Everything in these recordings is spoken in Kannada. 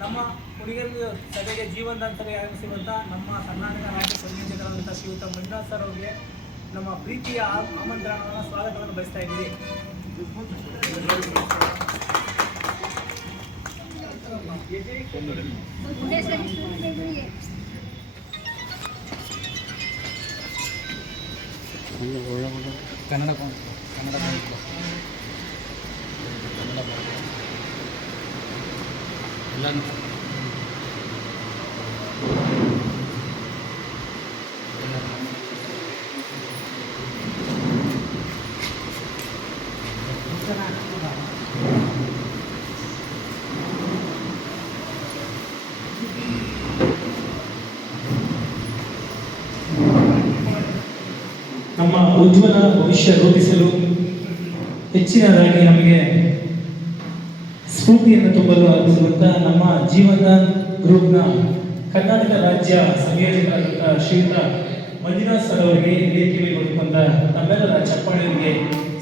ನಮ್ಮ ಹುಡುಗರಿಗೆ ಸಭೆಗೆ ಜೀವನದಾನ್ ಸಭೆ ಆಗಮಿಸಿರುವಂಥ ನಮ್ಮ ಕರ್ನಾಟಕ ರಾಜ್ಯ ಸಂಯೋಜಕರಾದಂಥ ಶ್ರೀಯುತ ಮಂಜುನಾಥ್ ಸರ್ ಅವರಿಗೆ ನಮ್ಮ ಪ್ರೀತಿಯ ಆಮಂತ್ರಣವನ್ನು ಸ್ವಾಗತವನ್ನು ಬಯಸ್ತಾ ಇದ್ದೀವಿ. ಕನ್ನಡ ನಮ್ಮ ಉಜ್ವಲ ಭವಿಷ್ಯ ರೂಪಿಸಲು ಹೆಚ್ಚಿನದಾಗಿ ನಮಗೆ ಸ್ಫೂರ್ತಿಯನ್ನು ತುಂಬಲು ಅರ್ಪಿಸುವಂತ ನಮ್ಮ ಜೀವನದಾನ್ ಗ್ರೂಪ್ನ ಕರ್ನಾಟಕ ರಾಜ್ಯ ಸಂಯೋಜಕರಾದಂತಹ ಶ್ರೀಯುತ ಮಂಜುನಾಥ್ ಸರ್ ಅವರಿಗೆ ವೇದಿಕೆ ಕೊಡುವಂತ ನಮ್ಮೆಲ್ಲರ ಚಪ್ಪಾಳೆಯವರಿಗೆ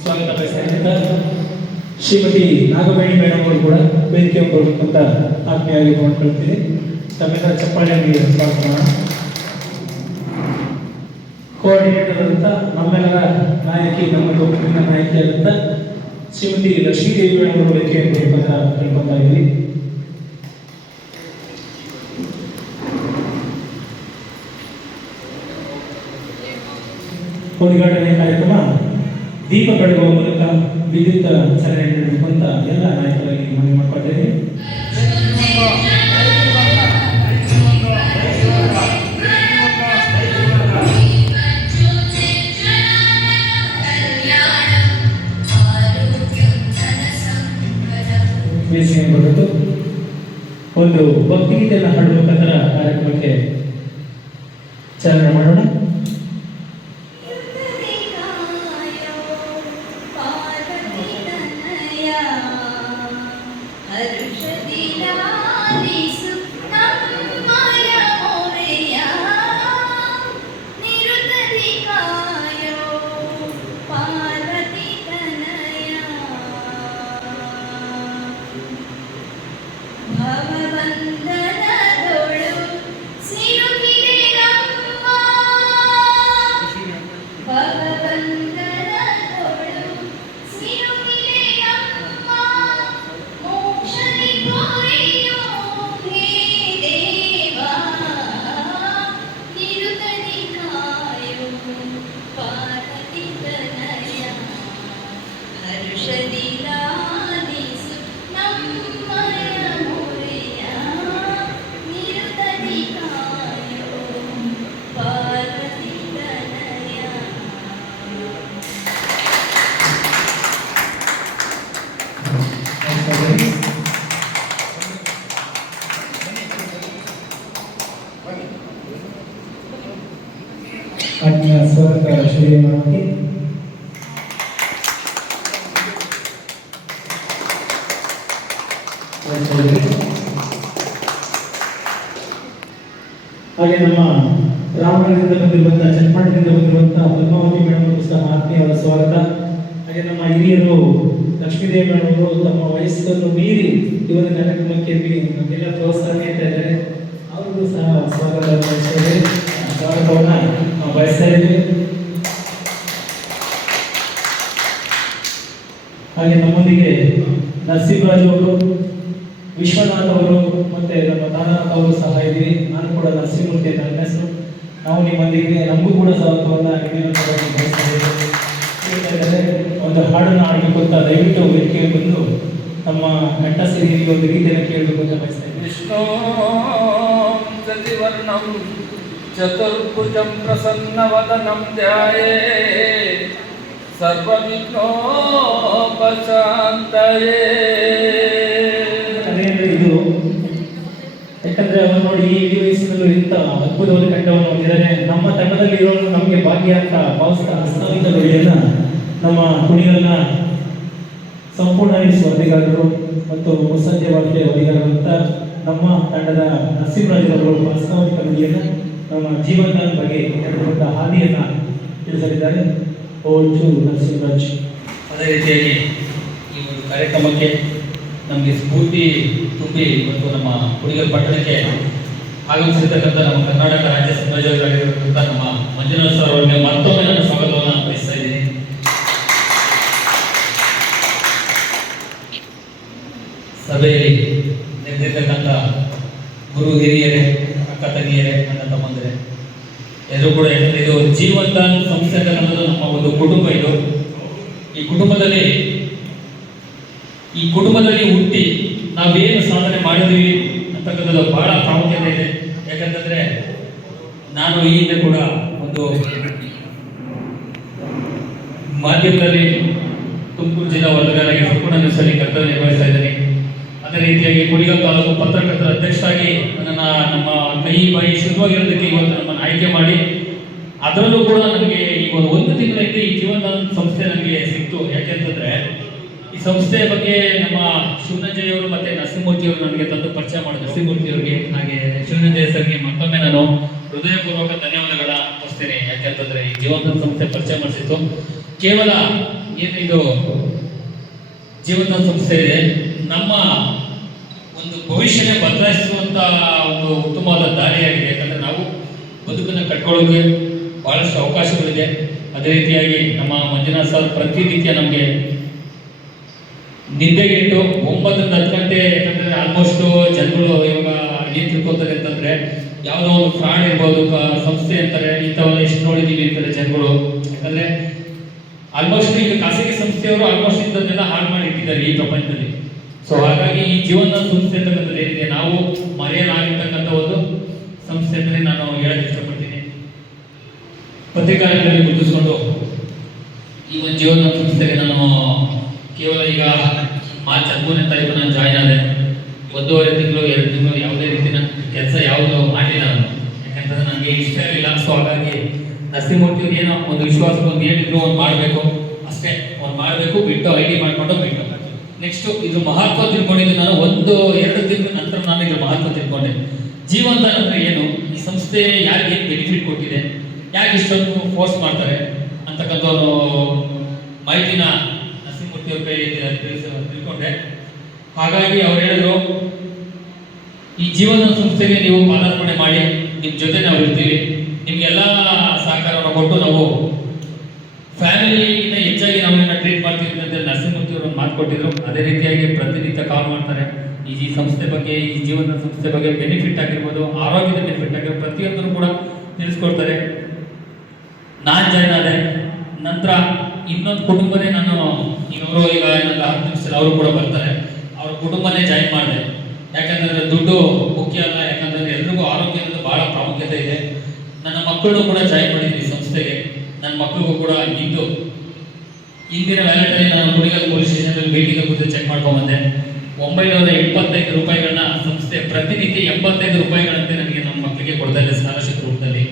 ಸ್ವಾಗತ ಬಯಸ್ತಾ ಇದ್ದಾರೆ. ಶ್ರೀಮತಿ ನಾಗವೇಣಿ ಮೇಡಮ್ ಅವರು ಕೂಡ ವೇದಿಕೆ ಕೊಡುವಂತ ಆತ್ಮೀಯವಾಗಿ ನೋಡ್ಕೊಳ್ತೀವಿ. ತಮ್ಮೆಲ್ಲರ ಚಪ್ಪಾಳೆಯವರಿಗೆ ಸ್ವಾಗತ. ಕೋಆರ್ಡಿನೇಟರ್ ಅಂತ ನಮ್ಮೆಲ್ಲರ ನಾಯಕಿ, ನಮ್ಮ ಕುಟುಂಬದ ನಾಯಕಿಯಾದಂಥ ಶ್ರೀಮತಿ ಲಕ್ಷ್ಮೀದೇವಿ ಮೇಡಮ್ ಅವರು ವೇದಿಕೆ ಕೊಡುವಂತ ಕೇಳ್ಕೊತಾ ಇದ್ದೀವಿ. ಉದ್ಘಾಟನೆ ಕಾರ್ಯಕ್ರಮ ದೀಪ ಬೆಳಗುವ ಮೂಲಕ ವಿದ್ಯುತ್ ಚಾಲನೆ ನೀಡಬೇಕು ಅಂತ ಎಲ್ಲ ನಾಯಕರಾಗಿ ಮನವಿ ಮಾಡಿಕೊಳ್ತೇವೆ. ಒಂದು ಭಕ್ತಿಗೀತೆಯನ್ನು ಹಾಡುವ ಮುಖಾಂತರ ಕಾರ್ಯಕ್ರಮಕ್ಕೆ ಚಾಲನೆ ಮಾಡೋಣ. ಆತ್ಮೀಯ ಸ್ವಾಗತ ಶ್ರೀಮಾನಕ್ಕೆ. ಹಾಗೆ ನಮ್ಮ ರಾಮನಗರದಿಂದ ಬಂದಿರುವಂತಹ ಚನ್ನಪಟ್ಟಣದಿಂದ ಬಂದಿರುವಂತಹ ಪದ್ಮಾವತಿ ಮೇಡಮ್ ಅವರು ಸಹ ಆತ್ಮೀಯವಾದ ಸ್ವಾಗತ. ಹಾಗೆ ನಮ್ಮ ಹಿರಿಯರು ಲಕ್ಷ್ಮೀದೇವಿ ಮೇಡಮ್ ಅವರು ತಮ್ಮ ವಯಸ್ಸನ್ನು ಮೀರಿ ಈ ಒಂದು ಕಾರ್ಯಕ್ರಮಕ್ಕೆ ನಮಗೆಲ್ಲ ಪ್ರೋತ್ಸಾಹ ನೀಡ್ತಾ ಇದ್ದಾರೆ. ಅವರಿಗೂ ಸಹ ಸ್ವಾಗತವನ್ನು ಬಯಸ್ತಾ ಇದ್ದೀವಿ. ಹಾಗೆ ನಮ್ಮೊಂದಿಗೆ ನರಸಿಂಹರಾಜ್ ಅವರು, ವಿಶ್ವನಾಥ್ ಅವರು ಮತ್ತೆ ನಮ್ಮ ದಾನನಾಥ್ ಅವರು ಸಹ ಇದ್ದೀವಿ. ನಾನು ಕೂಡ ನರಸಿಂಹಮೂರ್ತಿ ಅಂತ ನನ್ನ ಹೆಸರು. ನಾವು ನಿಮ್ಮೊಂದಿಗೆ ನಮಗೂ ಕೂಡ ಸ್ವಾಗತವನ್ನು ಒಂದು ಹಾಡನ್ನು ಆಡಬೇಕು ಅಂತ ದಯವಿಟ್ಟು ವೇದಿಕೆಗೆ ಬಂದು ನಮ್ಮ ಕಂಠ ಸಿರಿಯಲ್ಲಿ ಒಂದು ಗೀತೆಯನ್ನು ಕೇಳಬೇಕು ಅಂತ ಬಯಸ್ತಾ ಇದ್ದೀನಿ. ವಿಷ್ಣು ಪ್ರತಿವರ್ಣಂ ಚತುರ್ಭುಜಂ ಪ್ರಸನ್ನವದನಂ ಧ್ಯಾಯೇ ಸರ್ವವಿಘ್ನೋಪಶಾಂತಯೇ. ಇದು ಯಾಕಂದ್ರೆ ಅವರು ನೋಡಿ ಈ ವಯಸ್ಸಿನಲ್ಲೂ ಇಂಥ ಅದ್ಭುತವಾದ ಕಂಠವನ್ನು ಹೊಂದಿದ್ದಾರೆ. ನಮ್ಮ ತಂಡದಲ್ಲಿ ಇರೋರು ನಮಗೆ ಭಾಗ್ಯ ಅಂತ ಭಾವಿಸ್ತಾ ಹಸ್ತವಿದ್ದ ನುಡಿಯನ್ನ ನಮ್ಮ ಕುಣಿಯನ್ನ ಸಂಪೂರ್ಣವಾಗಿ ಸ್ಪರ್ಧೆಗಾರರು ಮತ್ತು ಮುಸ್ಸಂಜೆ ವಾರ್ತೆ ವರಿಗಾರರಂತ ನಮ್ಮ ತಂಡದ ನರಸಿಂಹರಾಜರವರು ವಾಸ್ತವಿಕ ನುಡಿಯನ್ನು ನಮ್ಮ ಜೀವನದ ಬಗ್ಗೆ ನಡೆದುಕೊಂಡ ಹಾದಿಯನ್ನು ತಿಳಿಸಲಿದ್ದಾರೆ. Over to Narasimharaj. ಅದೇ ರೀತಿಯಾಗಿ ಈ ಒಂದು ಕಾರ್ಯಕ್ರಮಕ್ಕೆ ನಮಗೆ ಸ್ಫೂರ್ತಿ ತುಂಬಿ ಇವತ್ತು ನಮ್ಮ ಹುಡುಗರ ಪಟ್ಟಣಕ್ಕೆ ಆಗಮಿಸಿರ್ತಕ್ಕಂಥ ನಮ್ಮ ಕರ್ನಾಟಕ ರಾಜ್ಯ ಸಂಯೋಜಕರಾಗಿರ್ತಕ್ಕಂಥ ನಮ್ಮ ಮಂಜುನಾಥ್ ಸರ್ ಅವರಿಗೆ ಮತ್ತೊಮ್ಮೆ ನಾನು ಸ್ವಾಗತವನ್ನು ಬಯಸ್ತಾ ಇದ್ದೀನಿ. ಸಭೆಯಲ್ಲಿ ನೆರೆದಿರ್ತಕ್ಕಂಥ ಗುರು ಹಿರಿಯರೇ, ಅಕ್ಕ ತಂಗಿಯರೇ, ನನ್ನ ತಮ್ಮಂದಿರೇ ಎಲ್ಲರೂ ಕೂಡ, ಯಾಕಂದರೆ ಇದು ಜೀವಂತ ಸಂಸ್ಥೆ ಅನ್ನೋದು ನಮ್ಮ ಒಂದು ಕುಟುಂಬ. ಇದು ಈ ಕುಟುಂಬದಲ್ಲಿ ಹುಟ್ಟಿ ನಾವೇನು ಸಾಧನೆ ಮಾಡಿದ್ವಿ ಅಂತಕ್ಕಂಥದ್ದು ಬಹಳ ಪ್ರಾಮುಖ್ಯತೆ ಇದೆ. ಯಾಕಂತಂದ್ರೆ ನಾನು ಈ ಹಿಂದೆ ಕೂಡ ಒಂದು ಮಾಧ್ಯಮದಲ್ಲಿ ತುಮಕೂರು ಜಿಲ್ಲಾ ವರದಿಗಾರರಾಗಿ ಸಂಪೂರ್ಣ ದಿವಸದಲ್ಲಿ ಕರ್ತವ್ಯ ನಿರ್ವಹಿಸ್ತಾ ಇದ್ದೀನಿ. ಅದೇ ರೀತಿಯಾಗಿ ಕುಡಿಗಲ್ ತಾಲೂಕು ಪತ್ರಕರ್ತರ ಅಧ್ಯಕ್ಷರಾಗಿ ನನ್ನನ್ನು ನಮ್ಮ ಕೈ ಬಾಯಿ ಶುದ್ಧವಾಗಿರೋದಕ್ಕೆ ಇವತ್ತು ನಮ್ಮನ್ನು ಆಯ್ಕೆ ಮಾಡಿ, ಅದರಲ್ಲೂ ಕೂಡ ನನಗೆ ಈಗ ಒಂದು ತಿಂಗಳೈತೆ ಈ ಜೀವನದಾನ ಸಂಸ್ಥೆ ನನಗೆ ಸಿಕ್ತು. ಯಾಕೆಂತಂದ್ರೆ ಈ ಸಂಸ್ಥೆಯ ಬಗ್ಗೆ ನಮ್ಮ ಶಿವನಂಜಯ್ ಅವರು ಮತ್ತೆ ನರಸಿಂಹಮೂರ್ತಿ ಅವರು ನನಗೆ ತಂದು ಪರಿಚಯ ಮಾಡಿದ್ರು. ನರಸಿಂಹಮೂರ್ತಿ ಅವರಿಗೆ ಹಾಗೆ ಶಿವನಂಜಯ್ ಸರ್ಗೆ ಮತ್ತೊಮ್ಮೆ ನಾನು ಹೃದಯಪೂರ್ವಕ ಧನ್ಯವಾದಗಳ ಅರ್ಪಿಸ್ತೇನೆ. ಯಾಕೆಂತಂದ್ರೆ ಈ ಜೀವನದಾನ ಸಂಸ್ಥೆ ಪರಿಚಯ ಮಾಡಿಸಿತ್ತು. ಕೇವಲ ಏನಿದು ಜೀವನದಾನ ಸಂಸ್ಥೆ ಇದೆ, ನಮ್ಮ ಒಂದು ಭವಿಷ್ಯನೇ ಬದಲಾಯಿಸುವಂತ ಒಂದು ಉತ್ತಮವಾದ ದಾರಿಯಾಗಿದೆ. ಯಾಕಂದ್ರೆ ನಾವು ಬದುಕನ್ನು ಕಟ್ಕೊಳ್ಳೋಕೆ ಬಹಳಷ್ಟು ಅವಕಾಶಗಳಿದೆ. ಅದೇ ರೀತಿಯಾಗಿ ನಮ್ಮ ಮಂಜುನಾಥ್ ಸರ್ ಪ್ರತಿನಿತ್ಯ ನಮಗೆ ನಿದ್ದೆಗಿಟ್ಟು 9 ರಿಂದ 10 ಗಂಟೆ, ಯಾಕಂದ್ರೆ ಆಲ್ಮೋಸ್ಟ್ ಜನಗಳು ಇವಾಗ ಏನ್ ತಿಳ್ಕೊತಾರೆ ಅಂತಂದ್ರೆ ಯಾವುದೋ ಒಂದು ಫ್ರಾಡ್ ಇರ್ಬೋದು, ಸಂಸ್ಥೆ ಅಂತಾರೆ, ಇಂಥವೆಲ್ಲ ಎಷ್ಟು ನೋಡಿದೀವಿ ಅಂತಾರೆ ಜನಗಳು. ಯಾಕಂದ್ರೆ ಆಲ್ಮೋಸ್ಟ್ ಈಗ ಖಾಸಗಿ ಸಂಸ್ಥೆಯವರು ಆಲ್ಮೋಸ್ಟ್ ಇಂಥದ್ದನ್ನೆಲ್ಲ ಹಾಳು ಮಾಡಿ ಇಟ್ಟಿದ್ದಾರೆ ಈ ಪ್ರಪಂಚದಲ್ಲಿ. ಸೊ ಹಾಗಾಗಿ ಈ ಜೀವನ ಸಂಸ್ಥೆ ಅಂತಕ್ಕಂಥದ್ದು ಏನಿದೆ, ನಾವು ಮರೆಯಲಾಗಿರ್ತಕ್ಕಂಥ ಒಂದು ಸಂಸ್ಥೆ ಅಂತಲೇ ನಾನು ಹೇಳಕ್ಕೆ ಇಷ್ಟಪಡ್ತೀನಿ. ಪತ್ರಿಕಾರಂಗದಲ್ಲಿ ಗುರುತಿಸಿಕೊಂಡು ಈ ಒಂದು ಜೀವನ ಸಂಸ್ಥೆಗೆ ನಾನು ಕೇವಲ ಈಗ ಮಾರ್ಚ್ 13ನೇ ತಾರೀಕು ನಾನು ಜಾಯ್ನ್ ಆದೆ. 1.5 ತಿಂಗಳು 2 ತಿಂಗಳು ಯಾವುದೇ ರೀತಿಯ ಕೆಲಸ ಯಾವುದು ಮಾಡಿಲ್ಲ ನಾನು. ಯಾಕಂತಂದ್ರೆ ನನಗೆ ಇಷ್ಟ ಇರಲಿಲ್ಲ. ಸೊ ಹಾಗಾಗಿ ನರಸಿಂಹಮೂರ್ತಿ ಅವ್ರು ಏನೋ ಒಂದು ವಿಶ್ವಾಸಕ್ಕೆ ಒಂದು ಹೇಳಿದ್ರು, ಒಂದು ಮಾಡಬೇಕು ಅಷ್ಟೇ, ಒಂದು ಮಾಡಬೇಕು, ಬಿಟ್ಟು ಐ ಡಿ ಮಾಡಿಕೊಂಡು ಬಿಟ್ಟು ನೆಕ್ಸ್ಟ್ ಇದು ಮಹತ್ವ ತಿಳ್ಕೊಂಡಿದ್ದು ನಾನು 1-2 ತಿಂಗಳ ನಂತರ ನಾನು ಇದ್ರ ಮಹತ್ವ ತಿಳ್ಕೊಂಡೆ. ಜೀವಂತ ಅಂದ್ರೆ ಏನು, ಈ ಸಂಸ್ಥೆ ಯಾರಿಗೆ ಏನು ಬೆನಿಫಿಟ್ ಕೊಟ್ಟಿದೆ, ಯಾಕೆ ಇಷ್ಟೊಂದು ಫೋರ್ಸ್ ಮಾಡ್ತಾರೆ ಅಂತಕ್ಕಂಥ ಒಂದು ಮಾಹಿತಿನ ನರಸಿಂಹಮೂರ್ತಿ ಅವ್ರ ಕೈಯಲ್ಲಿ ತಿಳ್ಕೊಂಡೆ. ಹಾಗಾಗಿ ಅವ್ರು ಹೇಳಿದ್ರು, ಈ ಜೀವನ ಸಂಸ್ಥೆಗೆ ನೀವು ಪಾದಾರ್ಪಣೆ ಮಾಡಿ, ನಿಮ್ಮ ಜೊತೆ ನಾವು ಇರ್ತೀವಿ, ನಿಮ್ಗೆಲ್ಲ ಸಹಕಾರವನ್ನು ಕೊಟ್ಟು ನಾವು ಫ್ಯಾಮಿಲಿಗಿಂತ ಹೆಚ್ಚಾಗಿ ನಾವೇನ ಟ್ರೀಟ್ ಮಾಡ್ತೀವಿ ಅಂತ ನರಸಿಂಹಮೂರ್ತಿ ಅವರು ಮಾತು ಕೊಟ್ಟಿದ್ರು. ಅದೇ ರೀತಿಯಾಗಿ ಪ್ರತಿನಿತ್ಯ ಕಾಲ್ ಮಾಡ್ತಾರೆ. ಈ ಸಂಸ್ಥೆ ಬಗ್ಗೆ, ಈ ಜೀವನ ಸಂಸ್ಥೆ ಬಗ್ಗೆ ಬೆನಿಫಿಟ್ ಆಗಿರ್ಬೋದು, ಆರೋಗ್ಯದ ಬೆನಿಫಿಟ್ ಆಗಿರ್ಬೋದು, ಪ್ರತಿಯೊಂದನ್ನು ಕೂಡ ತಿಳಿಸ್ಕೊಡ್ತಾರೆ. ನಾನು ಜಾಯ್ನ್ ಆದೆ ನಂತರ ಇನ್ನೊಂದು ಕುಟುಂಬನೇ ನಾನು ಈಗ 10 ನಿಮಿಷದಲ್ಲಿ ಅವರು ಕೂಡ ಬರ್ತಾರೆ, ಅವ್ರ ಕುಟುಂಬನೇ ಜಾಯ್ನ್ ಮಾಡಿದೆ. ಯಾಕಂತಂದ್ರೆ ದುಡ್ಡು ಮುಖ್ಯ ಅಲ್ಲ, ಯಾಕಂತಂದ್ರೆ ಎಲ್ರಿಗೂ ಆರೋಗ್ಯ ಅನ್ನೋದು ಬಹಳ ಪ್ರಾಮುಖ್ಯತೆ ಇದೆ. ನನ್ನ ಮಕ್ಕಳು ಕೂಡ ಜಾಯ್ನ್ ಮಾಡಿದ್ದೀನಿ ಸಂಸ್ಥೆಗೆ. ನನ್ನ ಮಕ್ಕಳಿಗೂ ಕೂಡ ಹಿಂದಿನ ವ್ಯಾಲೆಟಲ್ಲಿ ನಾನು ಕುಡಿಗಲ್ ಪೊಲೀಸ್ ಸ್ಟೇಷನಲ್ಲಿ ಭೇಟಿಗೆ ಕೂತು ಚೆಕ್ ಮಾಡ್ಕೊಂಡು ಬಂದೆ. 975 ರೂಪಾಯಿಗಳನ್ನ ಸಂಸ್ಥೆ ಪ್ರತಿನಿತ್ಯ 85 ರೂಪಾಯಿಗಳಂತೆ ನನಗೆ ನಮ್ಮ ಮಕ್ಕಳಿಗೆ ಕೊಡ್ತಾ ಇದೆ ಸ್ಕಾಲರ್ಶಿಪ್ ರೂಪದಲ್ಲಿ.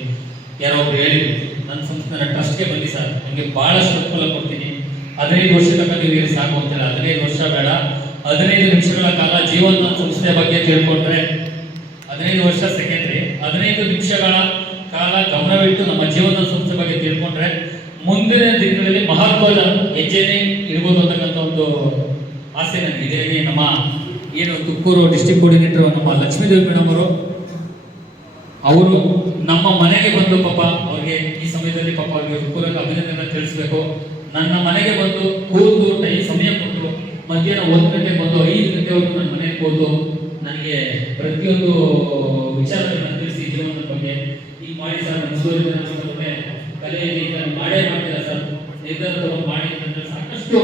ಯಾರೋ ಒಬ್ರು ಹೇಳಿದ್ರು, ನನ್ನ ಸಂಸ್ಥೆ ಟ್ರಸ್ಟ್ಗೆ ಬನ್ನಿ ಸರ್, ನಿಮಗೆ ಬಹಳಷ್ಟು ಅನುಕೂಲ ಕೊಡ್ತೀನಿ, 15 ವರ್ಷ ತನಕ ನೀವು ಇಲ್ಲಿ ಸಾಕು ಅಂತಿಲ್ಲ, 15 ವರ್ಷ ಬೇಡ, 15 ನಿಮಿಷಗಳ ಕಾಲ ಜೀವನ ಸಂಸ್ಥೆ ಬಗ್ಗೆ ತಿಳ್ಕೊಂಡ್ರೆ 15 ವರ್ಷ ಸೆಕೆಂಡ್ರಿ, 15 ನಿಮಿಷಗಳ ಕಾಲ ಗಮನವಿಟ್ಟು ನಮ್ಮ ಜೀವನ ಸಂಸ್ಥೆ ಬಗ್ಗೆ ತಿಳ್ಕೊಂಡ್ರೆ ಮುಂದಿನ ದಿನಗಳಲ್ಲಿ ಮಹತ್ವದ ಹೆಜ್ಜೆನೇ ಇರ್ಬೋದು ಅಂತಕ್ಕಂಥ ಒಂದು ಆಸೆ ನನಗಿದೆ. ನಮ್ಮ ಏನು ತುಮಕೂರು ಡಿಸ್ಟ್ರಿಕ್ಟ್ ಕೋಆರ್ಡಿನೇಟರ್ ನಮ್ಮ ಲಕ್ಷ್ಮೀದೇವಿ ಮೇಡಮ್ ಅವರು ನಮ್ಮ ಮನೆಗೆ ಬಂದು ಪಾಪ ಅವ್ರಿಗೆ ಈ ಸಮಯದಲ್ಲಿ ಪಾಪ ಅವ್ರಿಗೆ ಪೂರಕ ಅಭಿನಂದನೆ ತಿಳಿಸ್ಬೇಕು. ನನ್ನ ಮನೆಗೆ ಬಂದು ಕೂತು ಸಮಯ ಕೊಟ್ಟು ಮಧ್ಯಾಹ್ನ 1 ಗಂಟೆಗೆ ಬಂದು 5 ಗಂಟೆವರೆಗೂ ನನ್ನ ಮನೆಗೆ ಕೂತು ನನಗೆ ಪ್ರತಿಯೊಂದು ವಿಚಾರಗಳನ್ನು ತಿಳಿಸಿ ಜೀವನದ ಬಗ್ಗೆ ಈಗ ಮಾಡಿ ಸರ್, ನನ್ನ ಕಲೆಯಲ್ಲಿ ಮಾಡೇ ಮಾಡ್ತಿಲ್ಲ ಸರ್, ನಿರ್ಧಾರ ತಗೊಂಡು ಮಾಡಿ ಅಂತ ಸಾಕಷ್ಟು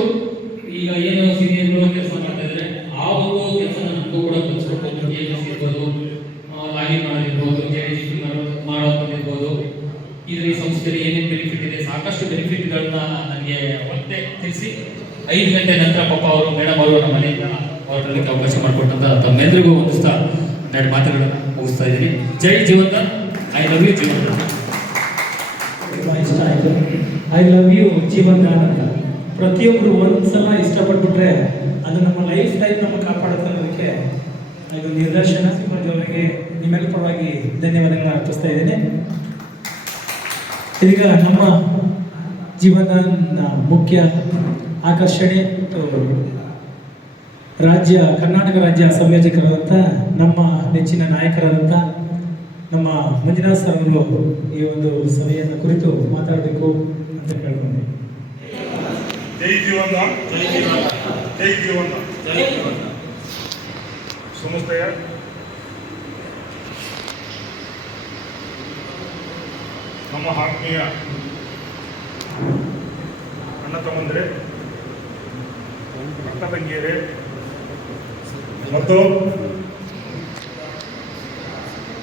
ಈಗ ಏನು ಸೀನಿಯರ್ಗಳು ಕೆಲಸ ಮಾಡ್ತಾ ಇದ್ದಾರೆ ಆ ಒಂದು ಕೆಲಸ ನಮಗೂ ಕೂಡ ಕಲಿಸ್ಕೊಟ್ಟು ಇರ್ಬೋದು, ಲಾಗಿನ್ ಮಾಡೋದಿರ್ಬೋದು, JDGP ಮಾಡೋದಿರ್ಬೋದು, ಇದ್ರ ಈ ಸಂಸ್ಥೆಯಲ್ಲಿ ಏನೇನು ಬೆನಿಫಿಟ್ ಇದೆ, ಸಾಕಷ್ಟು ಬೆನಿಫಿಟ್ಗಳನ್ನ ನನಗೆ ಮತ್ತೆ ತಿಳಿಸಿ 5 ಗಂಟೆ ನಂತರ ಪಾಪ ಅವರು ಮೇಡಮ್ ಅವರು ನಮ್ಮ ಮನೆಯಿಂದ ಹೊರಡಲಿಕ್ಕೆ ಅವಕಾಶ ಮಾಡಿಕೊಟ್ಟಂತ ತಮ್ಮೆಲ್ಲರಿಗೂ ಹೊಂದಿಸ್ತಾ 2 ಮಾತುಗಳನ್ನು ಮುಗಿಸ್ತಾ ಇದ್ದೀನಿ. ಜೈ ಜೀವಂತ, ಐ ಲವ್ ಯು ಜೀವಂತ. ಇಷ್ಟ ಆಯಿತು. ಐ ಲವ್ ಯು ಜೀವನ್ದಾನ್ ಅಂತ ಪ್ರತಿಯೊಬ್ಬರು ಒಂದ್ಸಲ ಇಷ್ಟಪಟ್ಬಿಟ್ರೆ ಅದು ನಮ್ಮ ಲೈಫ್ ಟೈಮ್ ನಮ್ಮ ಕಾಪಾಡುತ್ತೆ ಅನ್ನೋದಕ್ಕೆ ಇದು ನಿರ್ದರ್ಶನ. ಅವರಿಗೆ ನಿಮ್ಮೆಲ್ಲ ಪರವಾಗಿ ಧನ್ಯವಾದಗಳನ್ನ ಅರ್ಪಿಸ್ತಾ ಇದ್ದೀನಿ. ಈಗ ನಮ್ಮ ಜೀವನದ ಮುಖ್ಯ ಆಕರ್ಷಣೆ ಮತ್ತು ಕರ್ನಾಟಕ ರಾಜ್ಯ ಸಂಯೋಜಕರಾದಂಥ ನಮ್ಮ ನೆಚ್ಚಿನ ನಾಯಕರಾದಂಥ ನಮ್ಮ ಮಂಜುನಾಥ್ ಸರ್ ಅವರು ಈ ಒಂದು ಸಭೆಯನ್ನು ಕುರಿತು ಮಾತಾಡಬೇಕು ಅಂತ ಕೇಳ್ಕೊಂಡೆ. ಜೈ ಜೀವನ, ಜೈ ಜೀವನ, ಜೈ ಜೀವನ. ಸಂಸ್ಥೆಯ ನಮ್ಮ ಆತ್ಮೀಯ ಅಣ್ಣ ತಮ್ಮಂದ್ರೆ, ಅಕ್ಕ ತಂಗಿಯರೇ ಮತ್ತು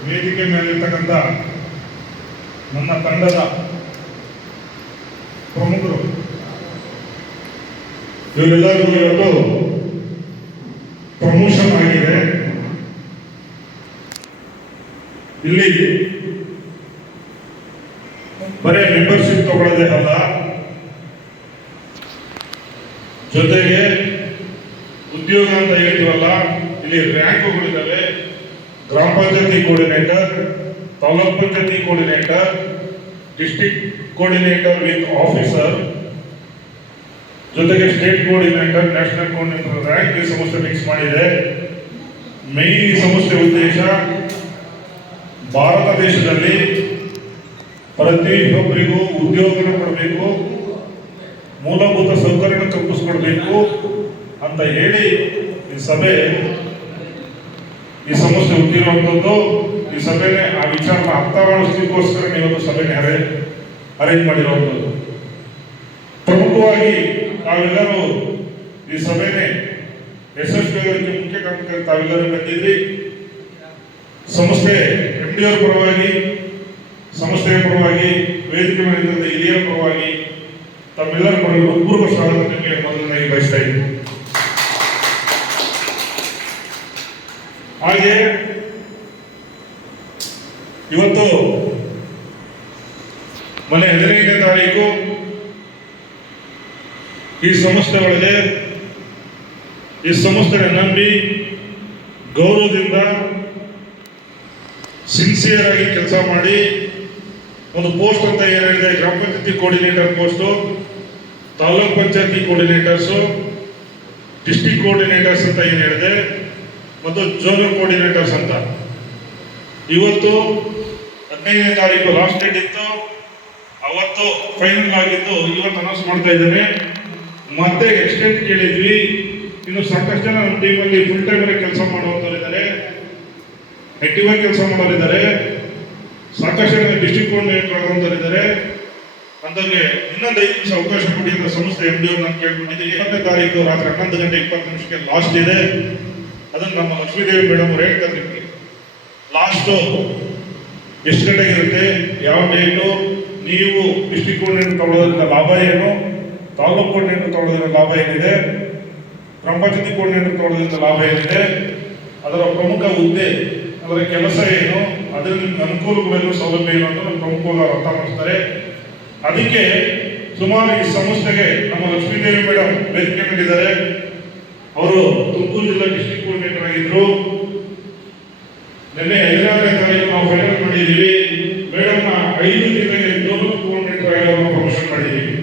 ವೇದಿಕೆ ಮೇಲಿರ್ತಕ್ಕಂಥ ನನ್ನ ತಂಡದ ಪ್ರಮುಖರು, ಇವರೆಲ್ಲರಿಗೂ ಇವತ್ತು ಪ್ರಮೋಷನ್ ಆಗಿದೆ. ಇಲ್ಲಿ ಬರೇ ಮೆಂಬರ್ಶಿಪ್ ತಗೊಳ್ಳೋದೇ ಅಲ್ಲ, ಜೊತೆಗೆ ಉದ್ಯೋಗ ಅಂತ ಹೇಳ್ತೀವಲ್ಲ, ಇಲ್ಲಿ ರ್ಯಾಂಕ್ಗಳಿದ್ದಾವೆ. ಗ್ರಾಮ ಪಂಚಾಯತಿ ಕೋಆರ್ಡಿನೇಟರ್, ತಾಲೂಕ್ ಪಂಚಾಯತಿ coordinator, district coordinator with officer, ಜೊತೆಗೆ state coordinator, national coordinator rank ಈ ಸಂಸ್ಥೆ ಫಿಕ್ಸ್ ಮಾಡಿದೆ. ಮೇನ್ ಈ ಸಂಸ್ಥೆ ಉದ್ದೇಶ ಭಾರತ ದೇಶದಲ್ಲಿ ಪ್ರತಿಯೊಬ್ಬರಿಗೂ ಉದ್ಯೋಗನ ಕೊಡಬೇಕು, ಮೂಲಭೂತ ಸೌಕರ್ಯನ ಕಲ್ಪಿಸ್ಕೊಡ್ಬೇಕು ಅಂತ ಹೇಳಿ ಈ ಸಭೆ, ಈ ಸಮಸ್ಯೆ ಹುಟ್ಟಿರುವಂಥದ್ದು. ಈ ಸಭೆನೆ ಆ ವಿಚಾರನ ಅರ್ಥ ಮಾಡಿಸ್ಲಿಕ್ಕೋಸ್ಕರ ನೀವೊಂದು ಸಭೆನೆ ಅರೇಂಜ್ ಮಾಡಿರುವಂಥದ್ದು. ಪ್ರಮುಖವಾಗಿ ತಾವೆಲ್ಲರೂ ಈ ಸಭೆನೆ ಯಶಸ್ವಿಯಾಗೋದಕ್ಕೆ ಮುಖ್ಯ ಕಾರಣಕ್ಕೆ ತಾವೆಲ್ಲರೂ ಬಂದಿದ್ರಿ. ಸಂಸ್ಥೆ MD ಅವರ ಪರವಾಗಿ, ಸಂಸ್ಥೆಯ ಪರವಾಗಿ, ವೇದಿಕೆ ಮೇಲಿದ್ದ ಹಿರಿಯರ ಪರವಾಗಿ ತಮ್ಮೆಲ್ಲರ ಪರವಾಗಿ ಹೃತ್ಪೂರ್ವಕ ಸ್ವಾಗತ ನಿಮಗೆ ಮೊದಲನೇಗೆ ಬಯಸ್ತಾ ಇದ್ದೀನಿ. ಹಾಗೆ ಇವತ್ತು ಮೊನ್ನೆ 15ನೇ ತಾರೀಕು ಈ ಸಂಸ್ಥೆ ಒಳಗೆ ಈ ಸಂಸ್ಥೆಯ ನಂಬಿ ಗೌರವದಿಂದ ಸಿನ್ಸಿಯರ್ ಆಗಿ ಕೆಲಸ ಮಾಡಿ ಒಂದು ಪೋಸ್ಟ್ ಅಂತ ಏನು ಹೇಳಿದೆ, ಗ್ರಾಮ ಪಂಚಾಯತಿ ಕೋಆರ್ಡಿನೇಟರ್ ಪೋಸ್ಟು, ತಾಲೂಕ್ ಪಂಚಾಯತಿ ಕೋಆರ್ಡಿನೇಟರ್ಸು, ಡಿಸ್ಟ್ರಿಕ್ಟ್ ಕೋಆರ್ಡಿನೇಟರ್ಸ್ ಅಂತ ಏನು ಹೇಳಿದೆ, ಮತ್ತು ಜೋನಲ್ ಕೋಆರ್ಡಿನೇಟರ್ಸ್ ಅಂತ. ಇವತ್ತು 15ನೇ ತಾರೀಕು ಲಾಸ್ಟ್ ಡೇಟ್ ಇತ್ತು, ಅವತ್ತು ಫೈನಲ್ ಆಗಿದ್ದು, ಇವತ್ತು ಅನೌನ್ಸ್ ಮಾಡ್ತಾ ಇದ್ದೇನೆ. ಮತ್ತೆ ಎಕ್ಸ್ಟೆಂಟ್ ಕೇಳಿದ್ವಿ. ಇನ್ನು ಸಾಕಷ್ಟು ಜನ ನಮ್ಮ ಟೀಮಲ್ಲಿ ಫುಲ್ ಟೈಮ್ ಕೆಲಸ ಮಾಡುವಂಥವರಿದ್ದಾರೆ, ಆಕ್ಟಿವ್ ಆಗಿ ಕೆಲಸ ಮಾಡೋರಿದ್ದಾರೆ, ಸಾಕಷ್ಟು ಜನ ಡಿಸ್ಟ್ರಿಕ್ಟ್ ಕೋಆರ್ಡಿನೇಟರ್ ಆಗುವಂಥವರಿದ್ದಾರೆ. ಅಂತವ್ರಿಗೆ ಇನ್ನೊಂದು 5 ನಿಮಿಷ ಅವಕಾಶ ಕೊಡಿ ಅಂತ ಸಂಸ್ಥೆ MD ನಾನು ಕೇಳ್ಕೊಂಡಿದ್ದೆ. 20ನೇ ತಾರೀಕು ರಾತ್ರಿ 11 ಗಂಟೆ 20 ನಿಮಿಷಕ್ಕೆ ಲಾಸ್ಟ್ ಇದೆ. ಅದನ್ನು ನಮ್ಮ ಲಕ್ಷ್ಮೀದೇವಿ ಮೇಡಮ್ ಅವ್ರು ಹೇಳ್ತಾರೆ ನಿಮಗೆ. ಲಾಸ್ಟು ಎಷ್ಟು ಗಂಟೆಗೆ ಇರುತ್ತೆ, ಯಾವ ಡೇಟು, ನೀವು ಡಿಸ್ಟ್ರಿಕ್ಟ್ ಕೋಆರ್ಡಿನೇಟರ್ ತಗೊಳ್ಳೋದ್ರಿಂದ ಲಾಭ ಏನು, ತಾಲೂಕ್ ಕೋಆರ್ಡಿನೇಟರ್ ತಗೊಳ್ಳೋದ್ರಿಂದ ಲಾಭ ಏನಿದೆ, ಗ್ರಾಮ ಪಂಚಾಯತಿ ಕೋಆರ್ಡಿನೇಟರ್ ತಗೊಳ್ಳೋದ್ರಿಂದ ಲಾಭ ಏನಿದೆ, ಅದರ ಪ್ರಮುಖ ಹುದ್ದೆ, ಅದರ ಕೆಲಸ ಏನು, ಅದರಿಂದ ನಿಮ್ಗೆ ಅನುಕೂಲಗಳೇನು, ಸೌಲಭ್ಯ ಏನು ಅಂತ ಪ್ರಮುಖವಾಗಿ ಅರ್ಥ ಮಾಡಿಸ್ತಾರೆ. ಅದಕ್ಕೆ ಸುಮಾರು ಈ ಸಂಸ್ಥೆಗೆ ನಮ್ಮ ಲಕ್ಷ್ಮೀದೇವಿ ಮೇಡಮ್ ವೇದಿಕೆ ಮಾಡಿದ್ದಾರೆ. ಅವರು ತುಮಕೂರು ಜಿಲ್ಲಾ ಡಿಸ್ಟ್ರಿಕ್ಟ್ ಕೋಆರ್ಡಿನೇಟರ್ ಆಗಿದ್ರು. ನಿನ್ನೆ 15ನೇ ತಾರೀಕು ನಾವು ಫೈನಲ್ ಮಾಡಿದ್ದೀವಿ. ಮೇಡಮ್ನ 5 ಜಿಲ್ಲೆಗೆ ಜೋನಲ್ ಕೋಆರ್ಡಿನೇಟರ್ ಆಗಿ ಅವರನ್ನು ಪ್ರಮೋಷನ್ ಮಾಡಿದ್ದೀವಿ.